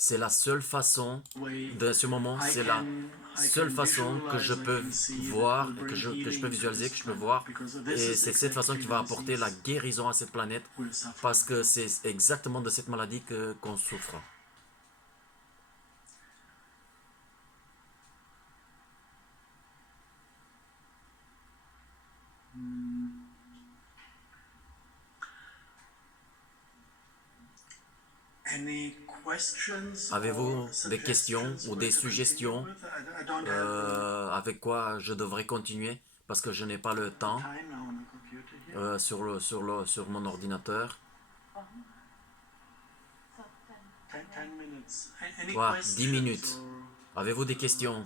C'est la seule façon, way de ce moment, I c'est la can seule façon que je visualize, I peux can see that voir, will bring que je peux healing to visualiser, this que je peux planet, voir. because this Et is c'est cette façon exactly qui the va apporter la disease guérison à cette planète, we're suffering parce que from. c'est exactement de cette maladie qu'on souffre. Any questions Avez-vous or des questions suggestions ou where des to continue suggestions with? I don't have avec quoi je devrais continuer parce que je n'ai pas le temps time now on the computer here. sur mon ordinateur. 10 minutes. Any Voilà, 10 questions minutes. or Avez-vous des questions?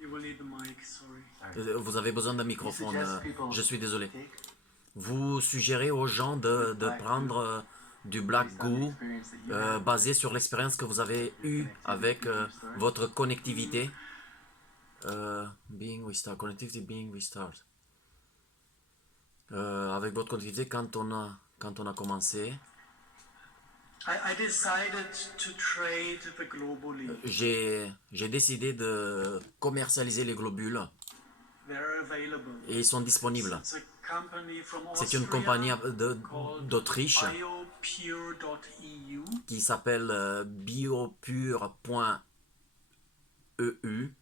you will need the mic, sorry. Vous avez besoin d'un microphone, je suis désolé. Vous suggérez aux gens de prendre du Black Goo basé sur l'expérience que vous avez eue avec votre connectivité. Being Restart, Connectivity Being Restart. Avec votre connectivité quand on a commencé. I decided to trade the globally. J'ai décidé de commercialiser les globules They're available. et ils sont disponibles. It's a company from C'est une Austria compagnie called d'Autriche biopure.eu. qui s'appelle biopure.eu.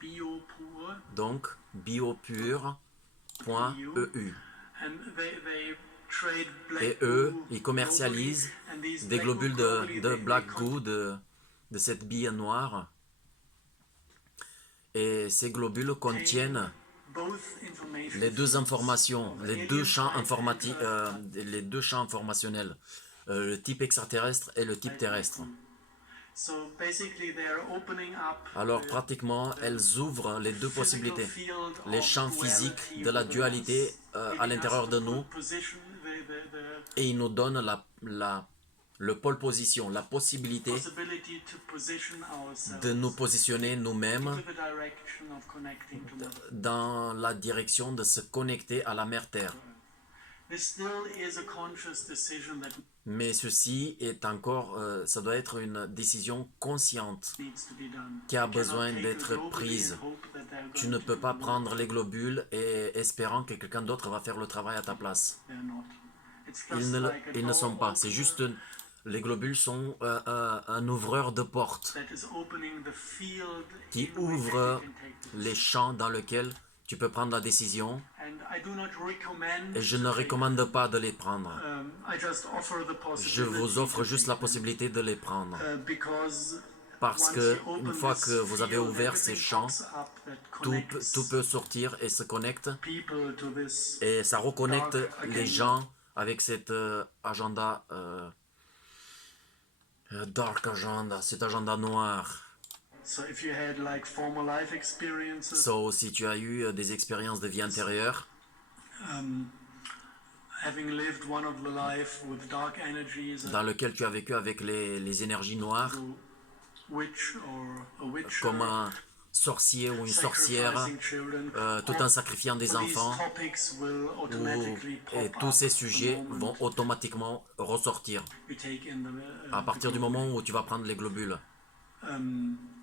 Biopure. Donc biopure.eu. And they trade black Et eux, goo ils commercialisent globally, and these des black goo globules globally, de they Black con- Goo, de cette bille noire. Et ces globules contiennent both information les deux fields informations, of les alien deux champs type informatiques, and, les deux champs informationnels, le type extraterrestre et le type terrestre. so basically they are opening up Alors the pratiquement, elles ouvrent les deux physical possibilités, field les of champs duality physiques de la within dualité us, à giving us l'intérieur the de good nous, position, et ils nous donnent le pôle position, la possibilité possibility to position ourselves de nous positionner nous-mêmes into the direction of connecting to Mother. dans la direction de se connecter à la mère Terre. This still is a conscious decision that Mais ceci est encore, ça doit être une décision consciente needs to be done. qui a You cannot besoin take d'être it globally prise. and hope that they're Tu going ne to peux do pas the prendre work. les globules et espérant que quelqu'un d'autre va faire le travail à ta place. They're not. It's Ils just ne, like a ils ne sont door pas. C'est opener juste, les globules sont un ouvreur de porte that is opening the field qui in which ouvre you can take les this. champs dans lesquels tu peux prendre la décision. And I do not recommend Et je to ne take recommande pas de les prendre. I just offer the Je possibility vous offre to juste take la them. possibilité de les prendre. Because Parce once que you open une fois this que vous avez field, ouvert ces everything champs, pops up that tout connects peut sortir et se connecte. people to this. Et ça reconnecte Dark les agenda. gens avec cet agenda, dark agenda, cet agenda noir. So if you had like former life experiences, So, si tu as eu des expériences de vie antérieure, having lived one of the life with dark energies, dans lequel tu as vécu avec les énergies noires, witch or a witch, comme un sorcier ou une sorcière, sacrificing children, tout en sacrifiant des all these enfants, topics will automatically pop et tous up ces the sujets moment vont automatiquement ressortir you take in à partir du moment où tu vas prendre les globules.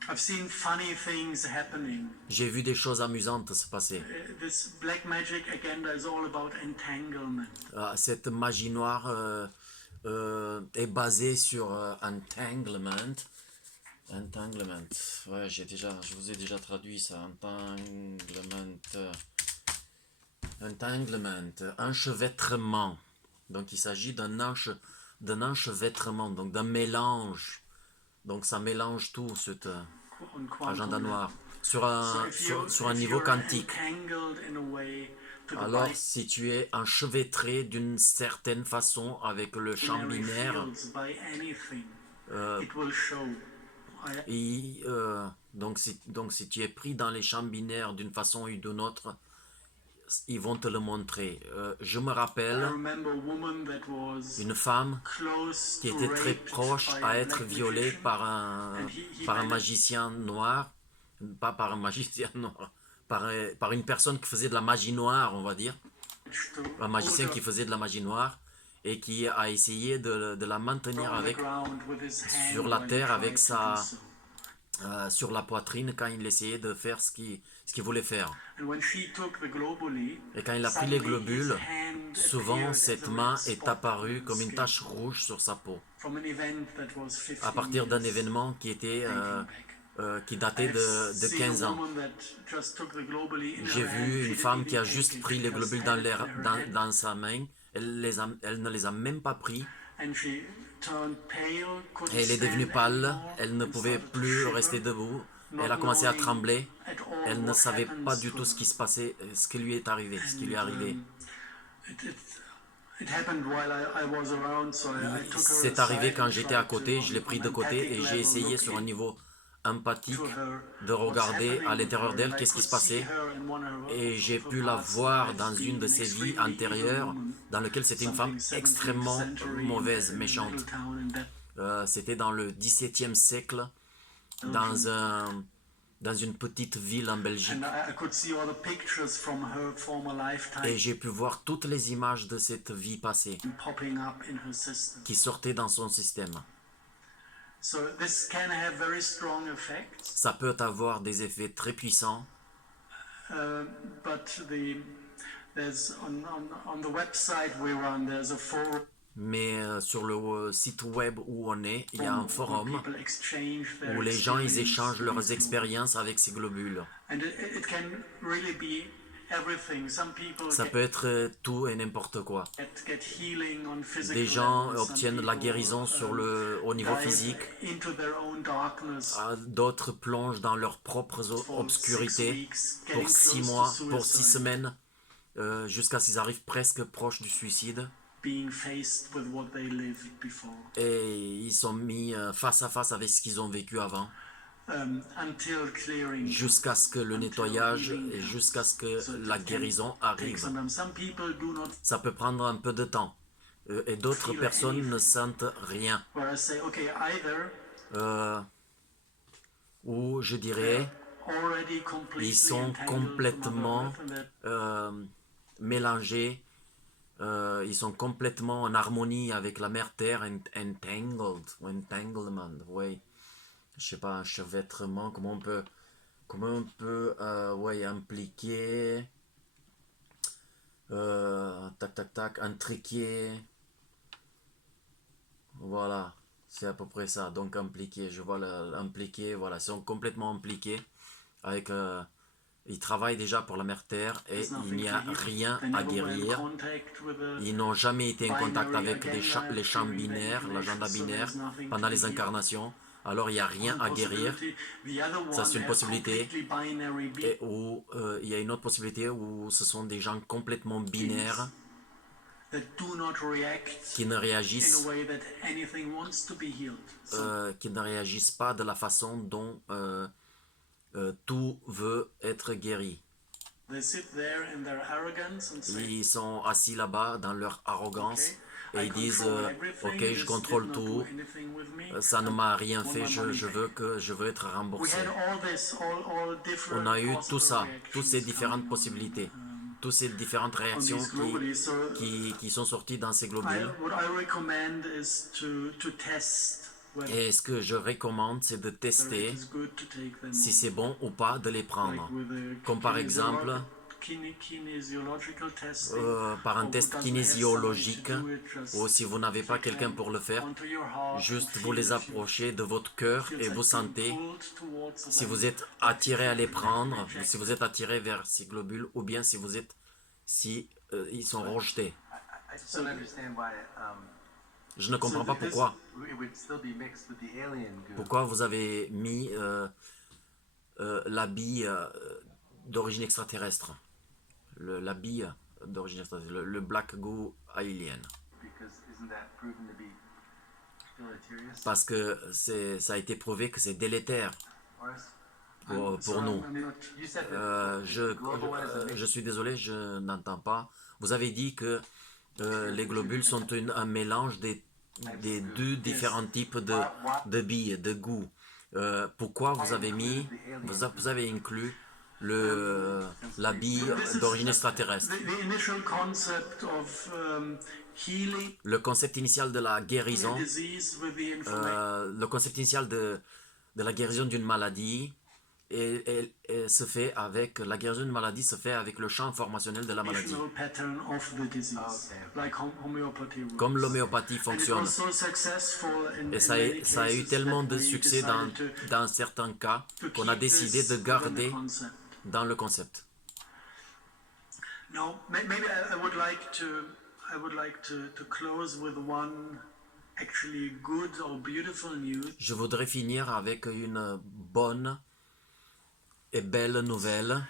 I've seen funny things happening. J'ai vu des choses amusantes se passer. This black magic agenda is all about entanglement. Cette magie noire est basée sur entanglement. Entanglement. Ouais, je vous ai déjà traduit ça. Entanglement. Entanglement. Enchevêtrement. Donc il s'agit d'un enchevêtrement, donc d'un mélange. Donc ça mélange tout, cet On quantum agenda level. noir, So sur un if niveau you're quantique. entangled in a way to the Alors si tu es enchevêtré d'une certaine façon avec le champ binary binaire, fields by anything, it will show. donc si tu es pris dans les champs binaires d'une façon ou d'une autre, ils vont te le montrer. Je me I rappelle remember a woman that was une femme close qui to était très raped proche by à a être black violée magician, and he par un managed magicien noir, pas par un magicien noir, par une personne qui faisait de la magie noire, on va dire, to un hold magicien her qui faisait de la magie noire et qui a essayé de la maintenir on the avec ground with his sur hand la while he terre avec tried to do sa so. sur la poitrine quand il essayait de faire ce qu'il voulait faire. And when she took the globuli, Et quand il a pris les suddenly his globules, hand souvent appeared as cette a red main est spot apparue on the comme une skin tache rouge sur sa peau, from an event that was à 15 partir d'un years événement qui était dating back. qui I datait have de seen a 15 ans. woman that just took the globuli in J'ai her hand. vu She une didn't femme qui even a take juste it. pris She les just globules had it in her hand, dans sa main. Elle ne les a même pas pris. and she turned pale, couldn't Et elle est devenue stand pâle. anymore, Elle ne and pouvait started to plus shiver, rester debout. Elle not a commencé à knowing trembler. at all Elle ne what savait pas happens du to tout her. ce qui se passait, ce qui lui est arrivé, ce qui lui est And arrivé. it, it, it happened while I was around, so I took her C'est arrivé aside quand and j'étais à tried côté, to, je l'ai pris on de an côté empathic et j'ai level, essayé look sur un niveau to empathique her de what's regarder à happening with l'intérieur her, d'elle and I qu'est-ce qui could se see passait. her in one Et j'ai of her pu la past voir lives dans une being de an ses vies extremely evil antérieures, woman, dans laquelle c'était une femme something 17th extrêmement century mauvaise, in a little méchante. town in that C'était dans le XVIIe siècle, Belgium. dans une petite ville en Belgique. And I could see all the pictures from her former Et lifetime j'ai pu voir toutes les images de cette vie passée popping up in her system. qui sortaient dans son système. So this can have very strong effects, Ça peut avoir des effets très puissants, but there's on the website we run, there's a forum mais sur le site web où on est, il y a un where forum people exchange their où les gens ils experience échangent with leurs these expériences avec ces globules. And it can really be everything. Some people Ça peut être tout et n'importe quoi. get healing on physical Des gens level. Some obtiennent la people, guérison au niveau dive physique, into their own darkness d'autres plongent dans leurs propres for 6 obscurités weeks, pour getting 6 close mois, to pour 6 suicide, semaines, jusqu'à ce qu'ils arrivent presque proches du suicide. being faced with what they lived before. Et ils sont mis face à face avec ce qu'ils ont vécu avant, Until clearing, jusqu'à ce que le until nettoyage healing et comes. jusqu'à ce que So it la can guérison take arrive. some time. Some people do not, Ça peut prendre un peu de temps. Et d'autres Feel personnes anything. ne sentent rien. where I say, okay, either Ou je dirais, already completely ils sont entangled to complètement Mother Earth and that mélangés, ils sont complètement en harmonie avec la mère Terre, entangled, ou entanglement, oui. Je sais pas, un chevêtrement, comment on peut ouais, impliquer, intriquer, voilà, c'est à peu près ça, donc impliqué, je vois impliqué, voilà, ils sont complètement impliqués avec, ils travaillent déjà pour la mère Terre et there's il nothing n'y to a heal. rien They à never were in guérir. contact with the Ils n'ont jamais été en contact binary avec agenda les champs during the binaires, l'agenda incarnation, so binaire, there's nothing pendant to les heal. incarnations. Alors il n'y a rien à guérir. Possibility. The other Ça, one, c'est une they're possibilité. completely binary Et où il y a une autre possibilité où ce sont des gens complètement binaires that do not react qui ne in réagissent, a way that anything wants to be healed. So qui ne réagissent pas de la façon dont tout veut être guéri. they sit there in their arrogance and say, Ils sont assis là-bas dans leur arrogance okay, et I ils disent control everything. ok, This je did contrôle not do tout, anything with me. ça ne m'a rien want fait, my money back. je veux être We remboursé. had all this, all different On a eu possible tout ça, reactions toutes ces différentes coming possibilités, toutes ces différentes on réactions these globally. So qui sont sorties dans ces globules. what I recommend is to test whether Et ce que je recommande, c'est de it tester is good to take them. si c'est bon ou pas de les prendre. Like with a Comme par exemple, kinesiological testing, par un or test who doesn't have kinésiologique, somebody to do it, just ou si vous n'avez pas quelqu'un pour le faire, onto your heart juste and vous feel les if you approchez de votre cœur feel et vous something sentez pulled towards si them, vous êtes or attiré à if les you prendre, reject si vous êtes attiré vers ces globules, ou bien si vous êtes, si ils sont rejetés. I just don't understand why Je ne comprends So pas this- pourquoi. it would still be mixed with the alien goo. Pourquoi vous avez mis l'habit d'origine extraterrestre, l'habit d'origine extraterrestre, le black goo alien. Because isn't that proven to be deleterious Parce que ça a été prouvé que c'est délétère for us? pour Sorry, nous. I'm not. You said that global as a mix. Je suis désolé, je n'entends pas. Vous avez dit que les globules sont un mélange des deux différents types de billes, de goûts. Pourquoi vous avez mis, vous avez inclus la bille This is d'origine just extraterrestre? the initial concept of healing Le concept initial de la a guérison, disease with the information le concept initial de la guérison d'une maladie et se fait avec la guérison d'une maladie se fait avec le champ informationnel de la maladie. pattern of the disease, like homeopathy works. Comme l'homéopathie And it fonctionne. was so successful Et in ça a eu many tellement cases de that we succès decided dans certains cas to qu'on a keep décidé this de within the garder concept. dans le concept. Now, maybe I would like to close with one actually good or beautiful news. Je voudrais finir avec une bonne et belle nouvelle.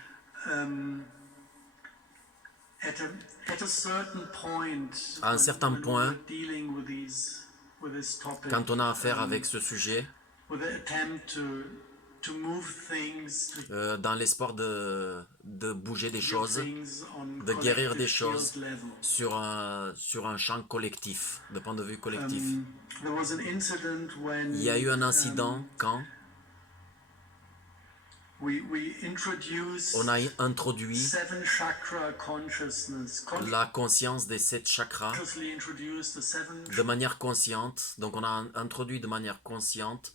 At a certain point, À un certain when we point, were dealing with this topic, quand on a affaire avec ce sujet, with the attempt to move things, to dans l'espoir de bouger des do choses, things on de guérir des collective choses field level. sur un champ collectif, de point de vue collectif. There was an incident when Il y a eu un incident quand we introduced on a introduit seven chakra consciousness, la conscience des 7 chakras consciously introduced the seven de manière consciente. Donc on a introduit de manière consciente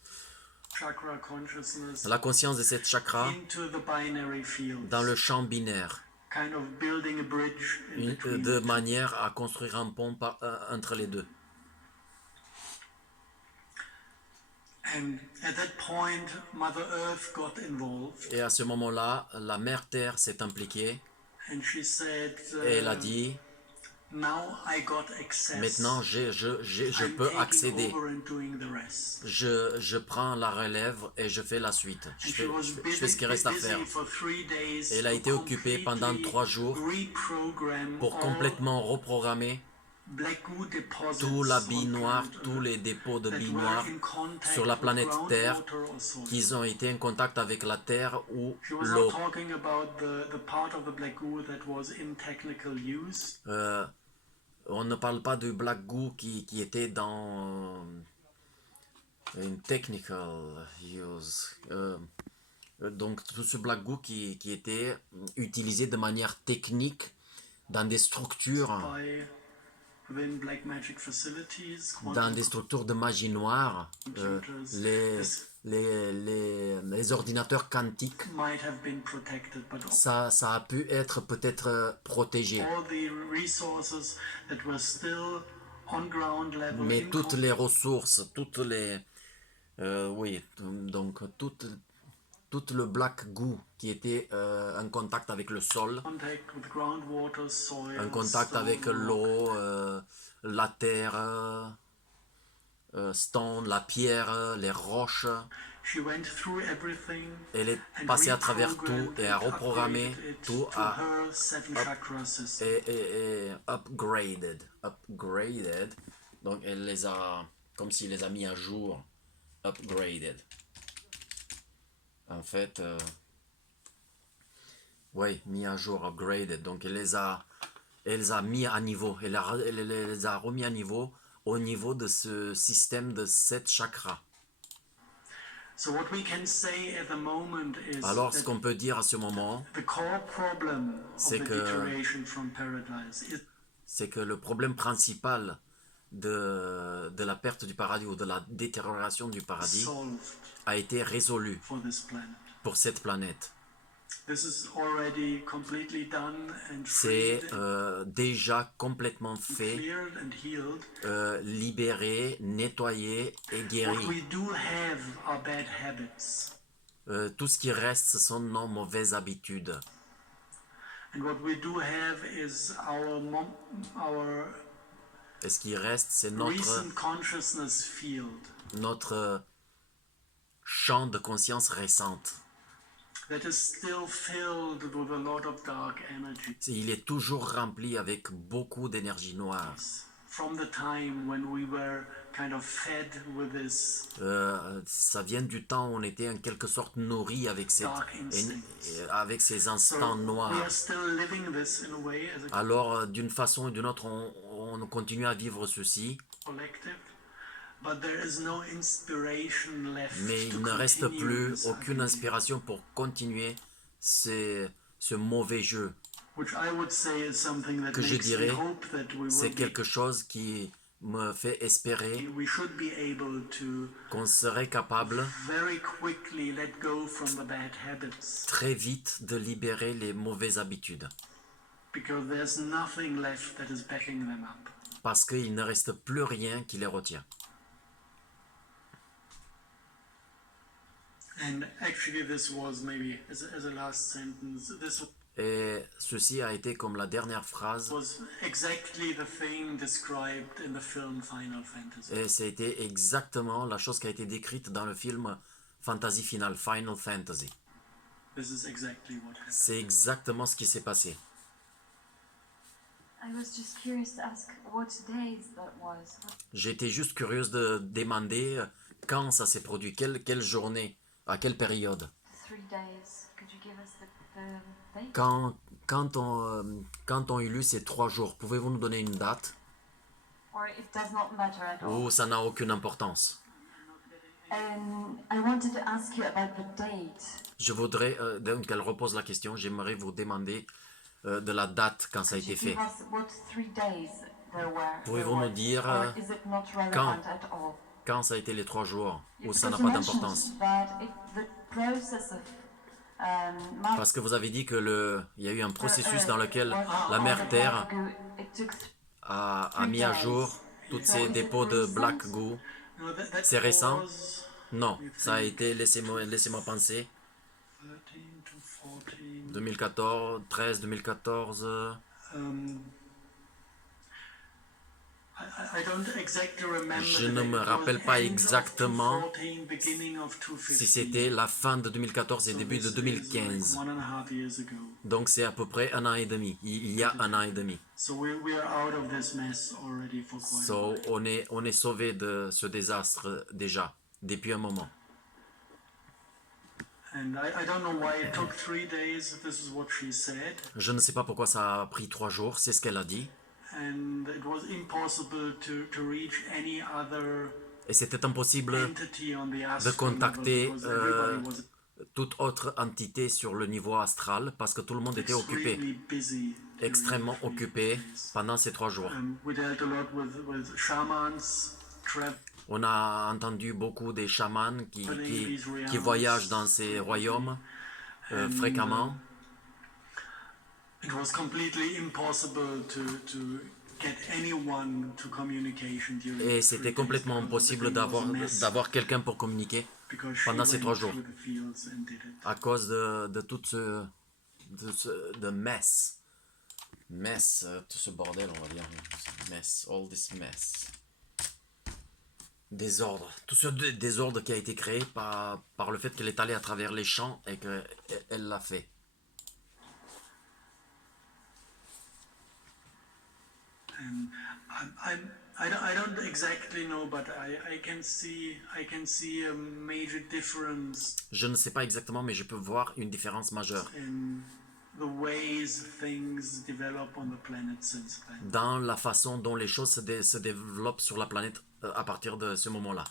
chakra consciousness la conscience des 7 chakras into the binary field, dans le champ binaire, kind of building a bridge in between. de manière à construire un pont entre les deux. And at that point, Mother Earth got involved, Et à ce moment-là, la mère Terre s'est impliquée and she said, et elle a dit, "Now I got access. maintenant je I'm peux taking accéder. over and doing the rest." Je prends la relève et je fais la suite. And she was Je fais ce qui reste à faire. busy for 3 days Et elle a to été occupée pendant completely 3 jours reprogram pour all complètement reprogrammer black goo deposits tout la bille on noire, planet tous Earth les dépôts de that billes were noires in contact sur la with planète Terre groundwater or soil. qui ont été en contact avec la Terre ou She was l'eau. not talking about the part of the black goo that was in technical use. On ne parle pas du black goo qui était dans une technical use. Donc tout ce black goo qui était utilisé de manière technique dans des structures, By within black magic facilities, dans des structures de magie noire, les ordinateurs quantiques. might have been protected, but Ça a pu être peut-être protégé. all the resources that were still on ground level Mais in toutes les ressources, oui, donc tout le black goo qui était en contact avec le sol, contact with groundwater, soil, en contact stone, avec rock. l'eau, la terre, stone, la pierre, les roches. She went through everything Elle est and passée à travers tout reprogrammed et a and reprogrammé upgraded it tout to her seven chakra system. et upgraded. Donc elle les a, comme s'il les a mis à jour, upgraded. En fait, oui, mis à jour, upgraded. Donc elle les a mis à niveau. Elle les a remis à niveau au niveau de ce système de 7 chakras. So what we can say at the moment is Alors ce that qu'on peut dire à ce moment, the core problem of c'est the que- deterioration from paradise is c'est que le problème principal de la perte du paradis ou de la détérioration du paradis solved a été résolu for this planet. pour cette planète. This is already completely done and C'est freed, déjà complètement fait, cleared and healed. libéré, nettoyé et What guéri. we do have are bad habits. Tout ce qui reste, ce sont nos mauvaises habitudes. And what we do have is our Et ce qui reste, c'est notre recent consciousness field champ de conscience récente. that is still filled with a lot of dark energy. Il est toujours rempli avec beaucoup d'énergie noire. from the time when we were kind of fed with this Ça vient du temps où on était en quelque sorte nourri avec dark instincts. avec ces So instants we noirs. are still living this in a way as a Alors, d'une façon ou d'une autre, on continue à vivre ceci, collective, but there is no inspiration left mais to il ne reste continue plus this aucune ugly, inspiration pour continuer ce mauvais jeu. which I would say is something that Que je makes me dirais, hope that we C'est will quelque chose qui me fait espérer we should be able to qu'on serait capable very quickly let go from the bad habits, très vite de libérer les mauvaises habitudes. because there's nothing left that is backing them up. Parce qu'il ne reste plus rien qui les retient. And actually this was maybe as a last sentence, this Et ceci a été comme la dernière phrase, was exactly the thing described in the film Final Fantasy. et c'était exactement la chose qui a été décrite dans le film Fantasy Final, Final Fantasy. This is exactly what happened. C'est exactement ce qui s'est passé. I was just curious to ask what days that was. J'étais juste curieuse de demander quand ça s'est produit, quelle journée, à quelle période. 3 days. Could you give us the date? Quand ont eu lieu ces 3 jours, pouvez-vous nous donner une date Or it does not matter at all? ou ça n'a aucune importance? I wanted to ask you about the date. Je voudrais, donc elle repose la question, j'aimerais vous demander de la date quand ça a Could you été fait. give us what 3 days there were? Pouvez-vous nous dire Or is it not relevant at all? Quand ça a été les 3 jours, ou ça n'a Because pas you d'importance? mentioned that the process of Parce que vous avez dit que il y a eu un processus dans lequel was la on mère the Terre Black Goo, it took a mis à jour toutes ces dépôts de Black Goo. No, that C'est récent? was Non, ça a été, laissez-moi penser, 13 to 14. 2014, 13, 2014. I don't exactly remember Je the ne date. me It was rappelle pas end of exactement 2014, beginning of 2015. Si c'était la fin de 2014 et So début de this is like 2015. 1.5 years ago. Donc c'est à peu près un an et demi. Il y a un an et demi. So we are out of this mess already for quite a So, while. on est sauvé de ce désastre déjà, depuis un moment. And I don't know why it took 3 days. This is what she said. Je ne sais pas pourquoi ça a pris 3 jours, c'est ce qu'elle a dit. And it was impossible to reach any other Et c'était impossible entity on the de astral level contacter because everybody was toute autre entité sur le niveau astral parce que tout le monde était occupé, extremely busy. during extrêmement the 3 occupé days. pendant ces 3 jours. We dealt a lot with shamans, On a entendu beaucoup des chamans qui voyagent dans ces royaumes fréquemment. It was completely impossible to get anyone to communication during Et the 3 c'était days complètement because impossible everything was a mess d'avoir quelqu'un pour communiquer because she pendant ces went 3 jours. through the fields and did it. À cause de tout de mess. Mess, tout ce bordel, on va dire. Mess, all this mess. Désordre. Tout ce désordre qui a été créé par le fait qu'elle est allée à travers les champs et qu'elle l'a fait. And I don't exactly know, but I can see a major difference Je ne sais pas exactement, mais je peux voir une différence majeure in the ways things develop on the planet since then. dans la façon dont les choses se développent sur la planète à partir de ce moment-là.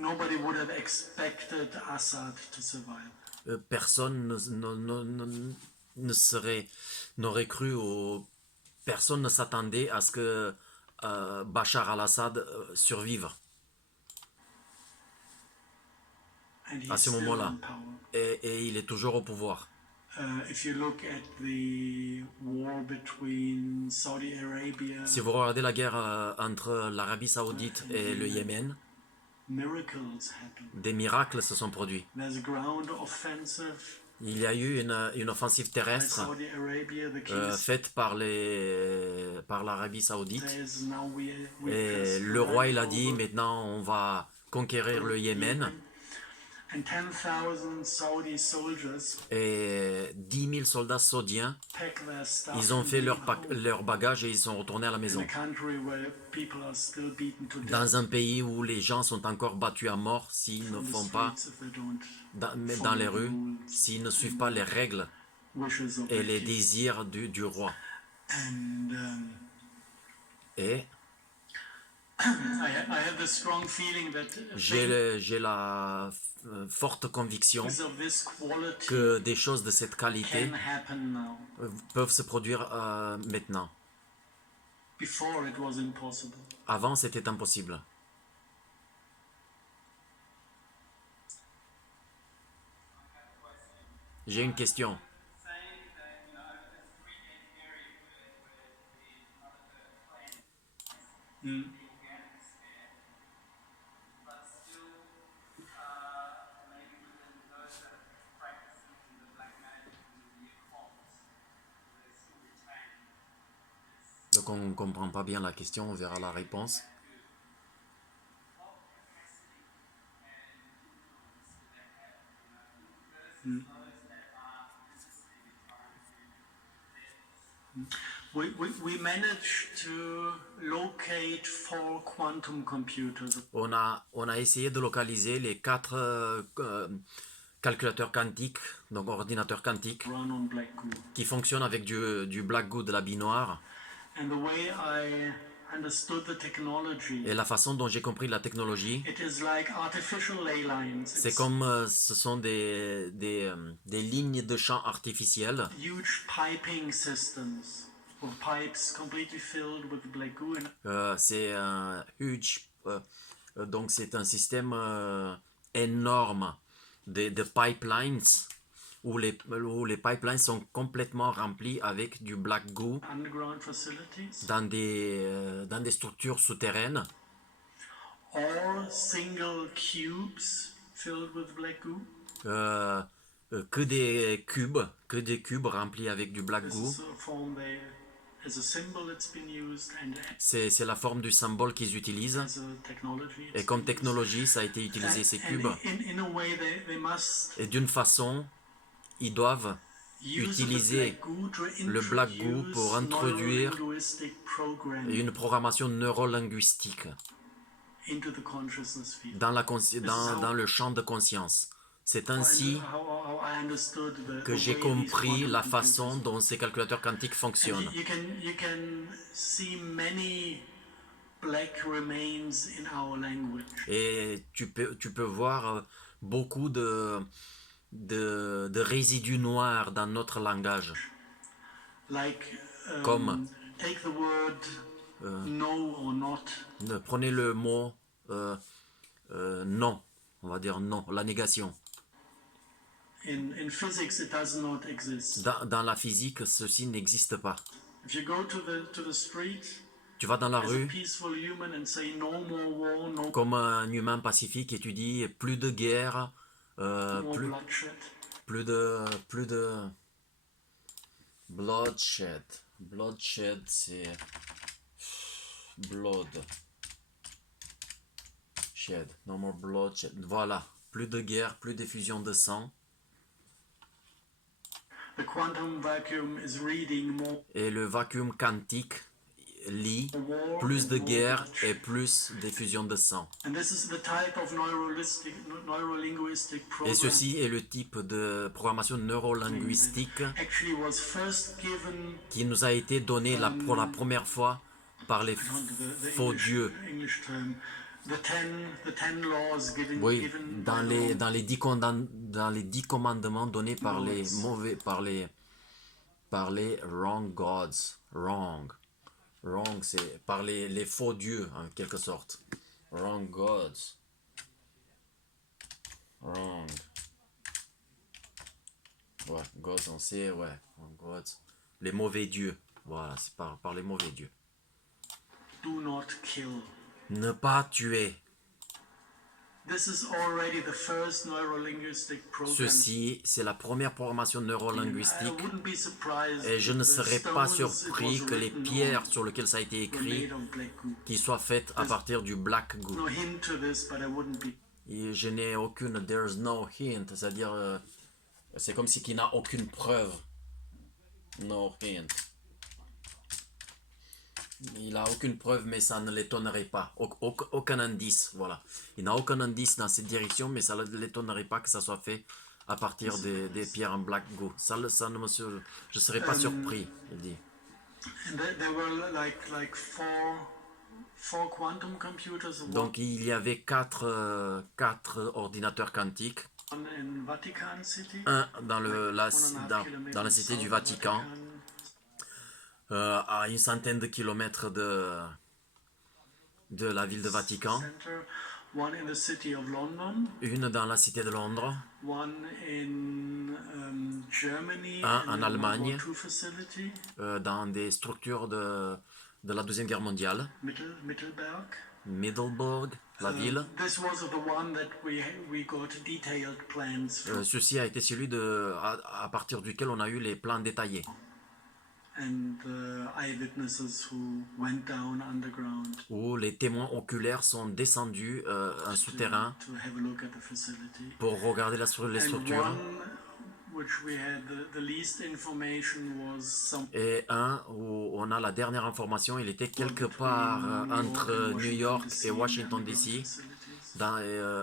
Nobody would have expected Assad to survive. Personne n'aurait cru personne ne s'attendait à ce que Bachar al-Assad survive And he's à ce still moment-là. in power. Et il est toujours au pouvoir. If you look at the war between Saudi Arabia, Si vous regardez la guerre entre l'Arabie Saoudite et le Yémen, miracles happen. des miracles se sont produits. There's a ground offensive Il y a eu une offensive by terrestre Saudi Arabia. The king faite par l'Arabie Saoudite. says now we Et just le roi il a ran dit over maintenant on va conquérir le Yémen. And 10,000 Saudi soldiers Et 10 000 soldats saoudiens, packed their stuff ils ont and fait went home leur bagage et ils sont retournés à la in maison. a country where people are still beaten to death Dans un pays où les gens sont encore battus à mort s'ils ne in the font pas, streets if they don't mais dans follow les the rues, rules s'ils ne suivent pas les règles wishes of et their les king. désirs du roi. And Et I have the strong feeling that j'ai la forte conviction things of this quality que des choses de cette qualité can happen now. peuvent se produire maintenant. Before it was impossible. Avant, c'était impossible. J'ai une question. Donc on ne comprend pas bien la question, on verra la réponse. We managed to locate 4 quantum computers On a essayé de localiser les 4 calculateurs quantiques, donc ordinateurs quantiques, run on Black Goo. qui fonctionnent avec du Black Goo de la binoire. And the way I understood the technology, Et la façon dont j'ai compris la technologie, it is like artificial ley lines. c'est It's comme ce sont des lignes de champ artificielles. huge piping systems or pipes completely filled with black goo. C'est un huge, donc c'est un système énorme de pipelines où les pipelines sont complètement remplis avec du black goo Underground facilities dans des structures souterraines, or single cubes filled with black goo. que des cubes remplis avec du black This goo. is a form they, as a symbol it's been used and C'est la forme du symbole qu'ils utilisent. as a technology. Et It's comme been technologie, ça a été utilisé ces used. cubes. And in a way they must Et d'une façon, ils doivent use utiliser le black goo pour introduire neurolinguistic programming une programmation neurolinguistique into the consciousness field. dans le champ de conscience. C'est ainsi How I understood que the j'ai way these compris quantum la computers- façon dont ces calculateurs quantiques And fonctionnent. you can see many black remains in our language. Et tu peux voir beaucoup de résidus noirs dans notre langage. Like Comme take the word no or not. prenez le mot non, on va dire non, la négation. In physics, it does not exist. Dans la physique, ceci n'existe pas. If you go to the street Tu vas dans la as a rue peaceful human and say no more war, no comme un humain pacifique et tu dis plus de guerre, more plus bloodshed, plus de bloodshed. Bloodshed, c'est blood. Shed. No more bloodshed. Voilà. Plus de guerre, plus d'effusion de sang. the quantum vacuum is reading more Et le vacuum quantique lit war plus de and more guerre bloodshed. et plus d'effusion de sang. And this is the type of neurolinguistic Et program ceci est le type de programmation neurolinguistique actually was first given qui nous a été donné pour la première fois par les the faux dieux. English term, the ten laws Oui, given dans by les 10 commandements donnés par les mauvais, par les wrong gods. Wrong, c'est par les faux dieux, en quelque sorte. Wrong gods. Wrong. Ouais, gods, on sait, ouais. Wrong gods. Les mauvais dieux. Voilà, c'est par les mauvais dieux. do not kill. Ne pas tuer. This is already the first neurolinguistic program. Ceci, c'est la première programmation I neurolinguistique. wouldn't be surprised Et je if ne the serais pas stones it surpris was que les written pierres on sur lesquelles ça a été were écrit made on black goo. qui soient faites à partir du black goo. No hint to this, but I wouldn't be Et je n'ai aucune, there's no hint, c'est-à-dire, c'est comme si qu'il n'a aucune preuve. No hint. Il n'a aucune preuve, mais ça ne l'étonnerait pas. Aucun indice, voilà. Il n'a aucun indice dans cette direction, mais ça ne l'étonnerait pas que ça soit fait à partir des pierres en black goo. Ça ne me je ne serais pas surpris, il dit. And there were like four quantum computers. Donc il y avait quatre ordinateurs quantiques. One in Vatican City. Un dans, la Dans cité du Vatican, à une centaine de kilomètres de la ville de Vatican. One in the city of London. Une dans la cité de Londres. One in Germany. Un en Allemagne. Facility. Dans des structures de la Deuxième Guerre mondiale. Middelburg. Middelburg, la ville. This was the one that we got detailed plans for. Ceci a été celui à partir duquel on a eu les plans détaillés. And eyewitnesses who went down underground Où les témoins oculaires sont descendus un souterrain to have a look at the facility. pour regarder les structures. And one which we had the least information was Et un où on a la dernière information, il était quelque part entre New York et Washington DC,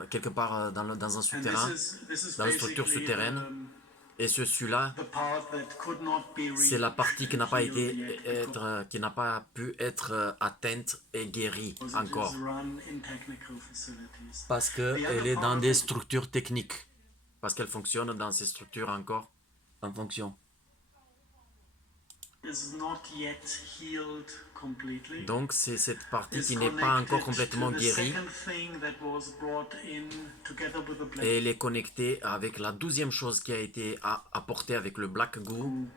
quelque part dans un souterrain, dans une structure souterraine. Et celui-là, c'est la partie qui n'a pas pu être atteinte et guérie encore, parce qu'elle est dans des structures techniques, parce qu'elle fonctionne dans ces structures encore en fonction. Donc c'est cette partie qui n'est pas encore complètement guérie, et elle est connectée avec la 12e chose qui a été apportée avec le black goo.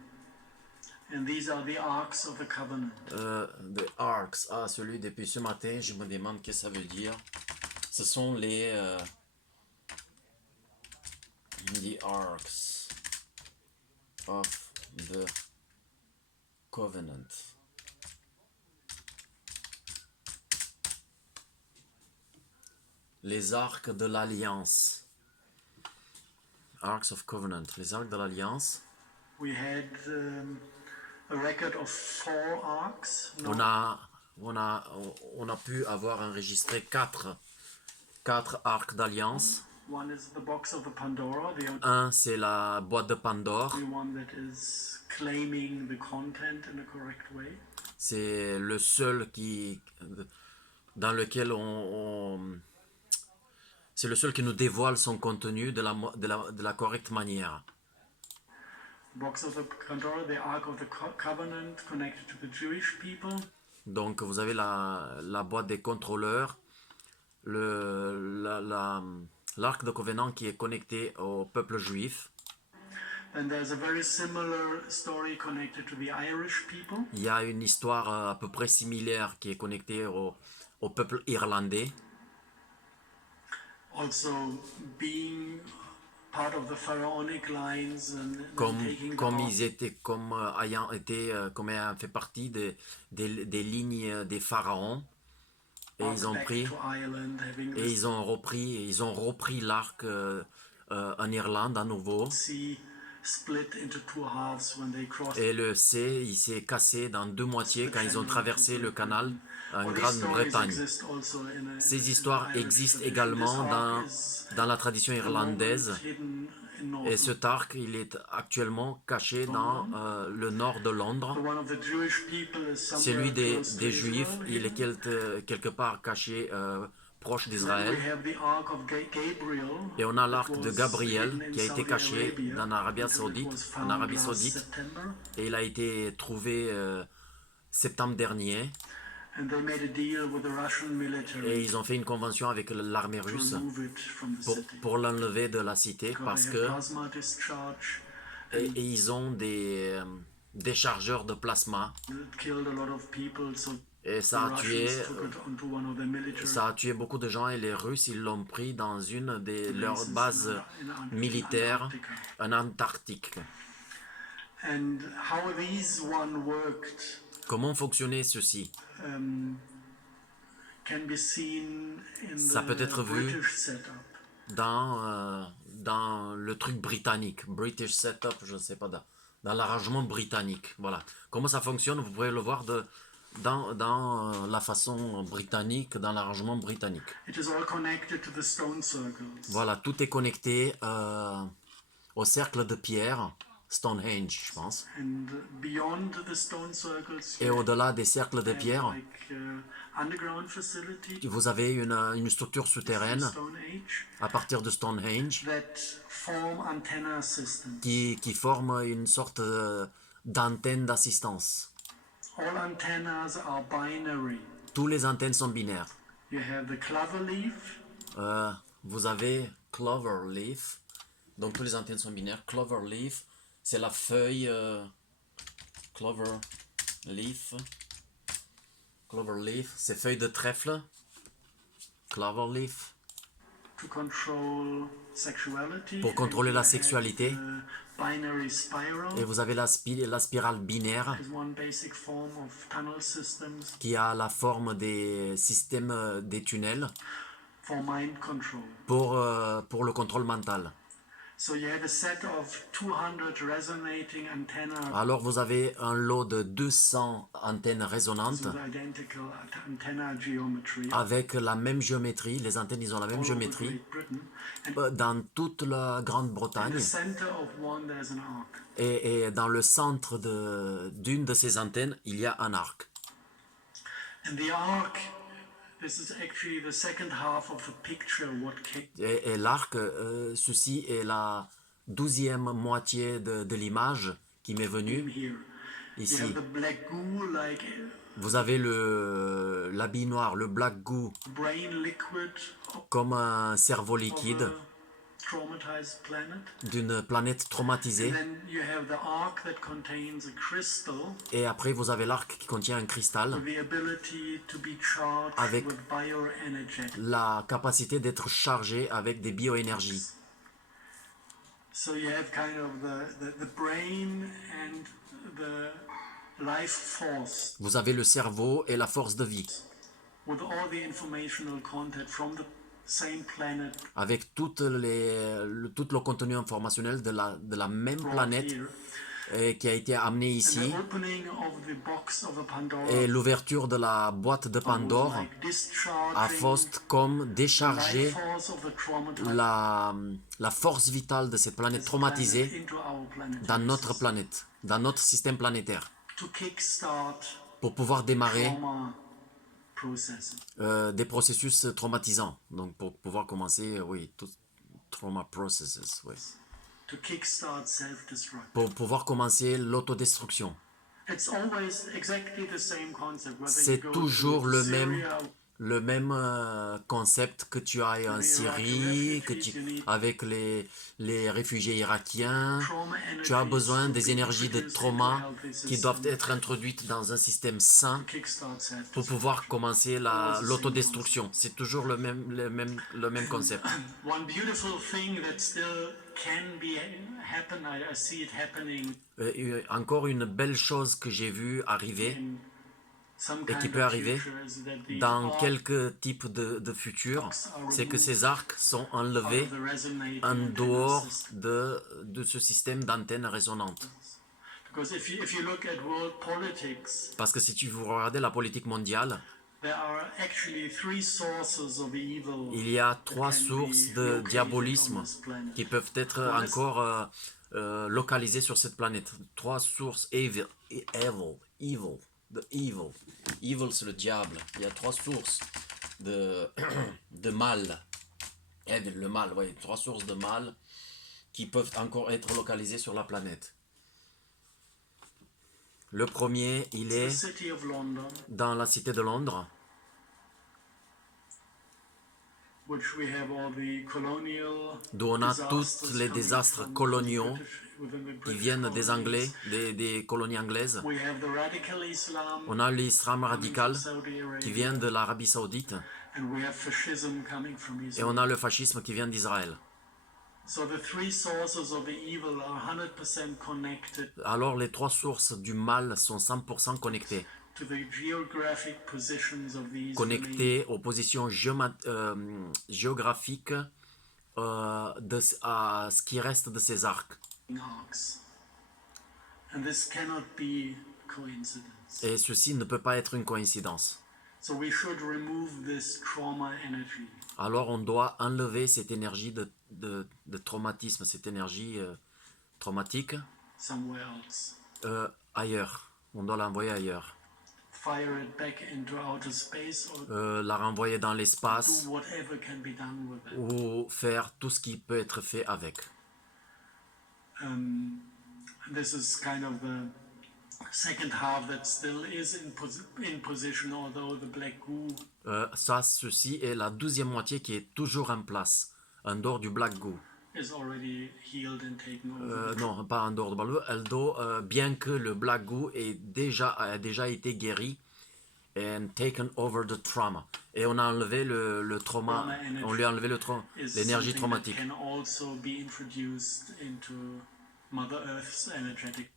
The arcs, celui depuis ce matin, je me demande ce que ça veut dire. Ce sont les the arcs of the covenant. Les arcs de l'alliance. Arcs of Covenant, les arcs de l'alliance. We had a record of 4 arcs. On a pu avoir enregistré quatre arcs d'alliance. One is the box of the Pandora, Un, c'est la boîte de Pandore. the one that is claiming the content in a correct way. C'est le seul dans lequel c'est le seul qui nous dévoile son contenu de la correcte manière. Box of the Pandora, the Ark of the Covenant connected to the Jewish people. Donc vous avez la boîte des contrôleurs, l'arc de Covenant qui est connecté au peuple juif. And there's a very similar story connected to the Irish people. Il y a une histoire à peu près similaire qui est connectée au peuple irlandais. Also being part of the pharaonic lines and taking ayant fait partie des lignes des pharaons. Et ils ont repris l'arc en Irlande à nouveau. Et le C, il s'est cassé dans deux moitiés quand ils ont traversé le canal en Grande-Bretagne. Ces histoires existent également dans la tradition irlandaise. Et cet arc, il est actuellement caché dans le nord de Londres. Celui des Juifs, il est quelque part caché proche d'Israël. Et on a l'arc de Gabriel qui a été caché en Arabie Saoudite. Et il a été trouvé septembre dernier. Et ils ont fait une convention avec l'armée russe pour l'enlever de la cité parce que et ils ont des chargeurs de plasma. Et ça a tué beaucoup de gens et les Russes ils l'ont pris dans une de leurs bases militaires en Antarctique. Comment fonctionnait ceci? Ça peut être vu dans le truc britannique, British setup, je ne sais pas, dans l'arrangement britannique. Voilà. Comment ça fonctionne, vous pouvez le voir dans la façon britannique, dans l'arrangement britannique. It is all connected to the stone circles. Voilà, tout est connecté au cercle de pierre, Stonehenge, je pense. And beyond the stone circles, Et you au-delà des cercles de have pierre, like underground facility vous avez une structure from souterraine Stone Age à partir de Stonehenge that form antenna systems. qui forme une sorte d'antenne d'assistance. All antennas are binary. Tous les antennes sont binaires. You have the clover leaf, Vous avez clover leaf, donc tous les antennes sont binaires. Clover leaf, c'est la feuille clover leaf. Clover leaf, c'est feuille de trèfle. Clover leaf. to control sexuality. Pour contrôler And la you have sexualité. the binary spiral Et vous avez la spirale binaire is one basic form of tunnel systems qui a la forme des systèmes des tunnels for mind control. pour le contrôle mental. So you have a set of 200 resonating antennas Alors vous avez un lot de 200 antennes résonantes with identical antenna geometry avec la même géométrie. Les antennes, ils ont la même all over géométrie. Great Britain. And Dans toute la in Grande-Bretagne. the center of one there's an arc. Et dans le centre d'une de ces antennes, il y a un arc. And the arc, this is actually the second half of the picture what came Et l'arc, ceci est la 12e moitié de l'image qui m'est venue here. You ici. have the black goo like Vous avez l'habit noir, le black goo, brain liquid comme un cerveau of liquide a traumatized planet. d'une planète traumatisée. And then you have the arc that contains a crystal Et après, vous avez l'arc qui contient un cristal, with the ability to be charged Avec- with bioenergy. la capacité d'être chargé avec des bioénergies. So you have kind of the brain and the life force Vous avez le cerveau et la force de vie, with all the informational content from the same planet avec tout le contenu informationnel de la même brought planète here. qui a été amené And ici. the opening of the box of a Pandora Et l'ouverture de la boîte de was Pandore like a discharging fait comme the décharger life force of the traumatized la force vitale de cette planète traumatisée planet into our planet. dans notre planète, dans notre système planétaire, To kickstart pour pouvoir démarrer trauma processing. des processus traumatisants. Donc pour pouvoir commencer, oui, tout trauma processes, oui. To kickstart self-destruct. Pour pouvoir commencer l'autodestruction. It's always exactly the same concept. Whether C'est you go toujours to le même Syria, le même concept que tu as en Syrie, avec les réfugiés irakiens. trauma Tu as energies besoin to des be énergies de introduced trauma into healthy qui systems doivent être introduites dans un système sain to kickstart pour self-destruct. pouvoir commencer l'autodestruction. C'est toujours le même concept. One beautiful thing that still can be happen, I see it happening Encore une belle chose que j'ai vue arriver in some et qui kind peut of arriver future is that these dans arcs quelques types de futurs, c'est que ces arcs sont out enlevés of the resonating en antenna dehors system. de ce système d'antennes résonantes. Because if you look at world politics, Parce que si vous regardez la politique mondiale, there are actually three sources of evil il y a trois that can sources be de located diabolisme on this planet. qui peuvent être encore localisées sur cette planète. Trois sources evil. Evil, c'est le diable. Il y a trois sources de mal. Evil, le mal, oui. Trois sources de mal qui peuvent encore être localisées sur la planète. Le premier, il The est city of London, dans la cité de Londres, which we have all the colonial d'où on a tous disasters les coming désastres from coloniaux within the qui British viennent des colonies. Anglais, des colonies anglaises. We have the radical Islam On a l'islam coming radical from Saudi Arabia, qui vient de l'Arabie Saoudite and we have fascism coming from et Israel. on a le fascisme qui vient d'Israël. So the three sources of the evil are 100% connected Alors les trois sources du mal sont 100% connectées, to the geographic positions of these domains. connectées aux positions géographiques à ce qui reste de ces arcs. arcs. And this cannot be coincidence. Et ceci ne peut pas être une coïncidence. So we should remove this trauma energy. Alors on doit enlever cette énergie de traumatisme, cette énergie traumatique Somewhere else. Ailleurs. On doit l'envoyer ailleurs. Fire it back into outer space or La renvoyer dans l'espace do whatever can be done with it. ou faire tout ce qui peut être fait avec. This is kind of the second half that still is in position, although the black goo Ceci est la deuxième moitié qui est toujours en place, en dehors du black goo. is already healed and taken over. Non, pas en dehors du black goo. Bien que le black goo a déjà été guéri and taken over the trauma. Et on a enlevé le trauma, on lui a enlevé Is l'énergie something traumatique. that can also be introduced into Mother Earth's energetic.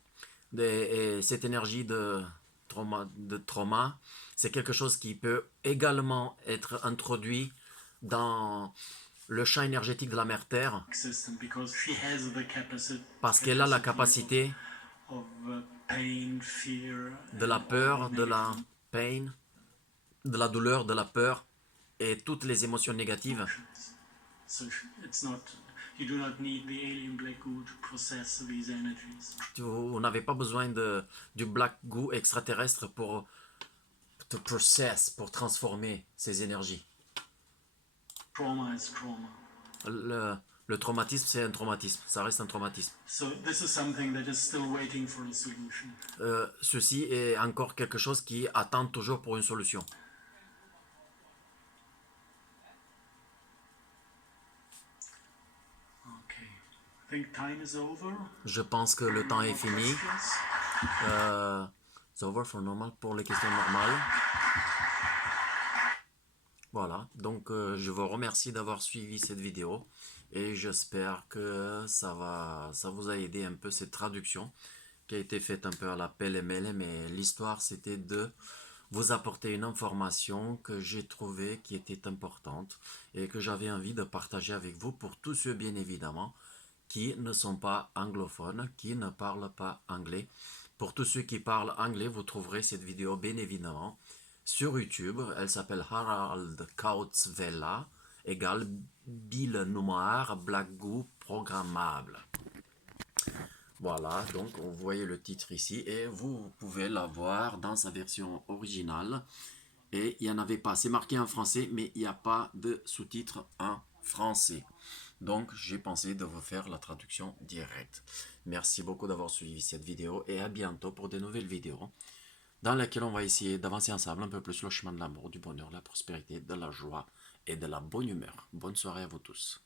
Et cette énergie de trauma, c'est quelque chose qui peut également être introduit dans le champ énergétique de la mère Terre, System because she has the capacity parce qu'elle a la capacité of pain, fear, de la and peur, all the de la negative pain, de la douleur, de la peur et toutes les émotions négatives. emotions. So it's not, you do not need the alien black goo to process these energies. Vous n'avez pas besoin du black goo extraterrestre pour transformer ces énergies. Trauma is trauma. Le traumatisme, c'est un traumatisme, ça reste un traumatisme. So this is something that is still waiting for a solution. Ceci est encore quelque chose qui attend toujours pour une solution. Okay. I think time is over. Je pense que le temps est fini. Questions? It's over for normal pour les questions normales. Voilà, donc je vous remercie d'avoir suivi cette vidéo et j'espère que ça vous a aidé un peu cette traduction qui a été faite un peu à la pêle-mêle, mais l'histoire c'était de vous apporter une information que j'ai trouvée qui était importante et que j'avais envie de partager avec vous pour tous ceux bien évidemment qui ne sont pas anglophones, qui ne parlent pas anglais. Pour tous ceux qui parlent anglais, vous trouverez cette vidéo bien évidemment sur YouTube. Elle s'appelle Harald Kautz-Vella égale Bill Noir Black Goo programmable. Voilà, donc vous voyez le titre ici et vous pouvez la voir dans sa version originale. Et il n'y en avait pas, c'est marqué en français, mais il n'y a pas de sous-titres en français. Donc j'ai pensé de vous faire la traduction directe. Merci beaucoup d'avoir suivi cette vidéo et à bientôt pour de nouvelles vidéos dans laquelle on va essayer d'avancer ensemble un peu plus le chemin de l'amour, du bonheur, de la prospérité, de la joie et de la bonne humeur. Bonne soirée à vous tous.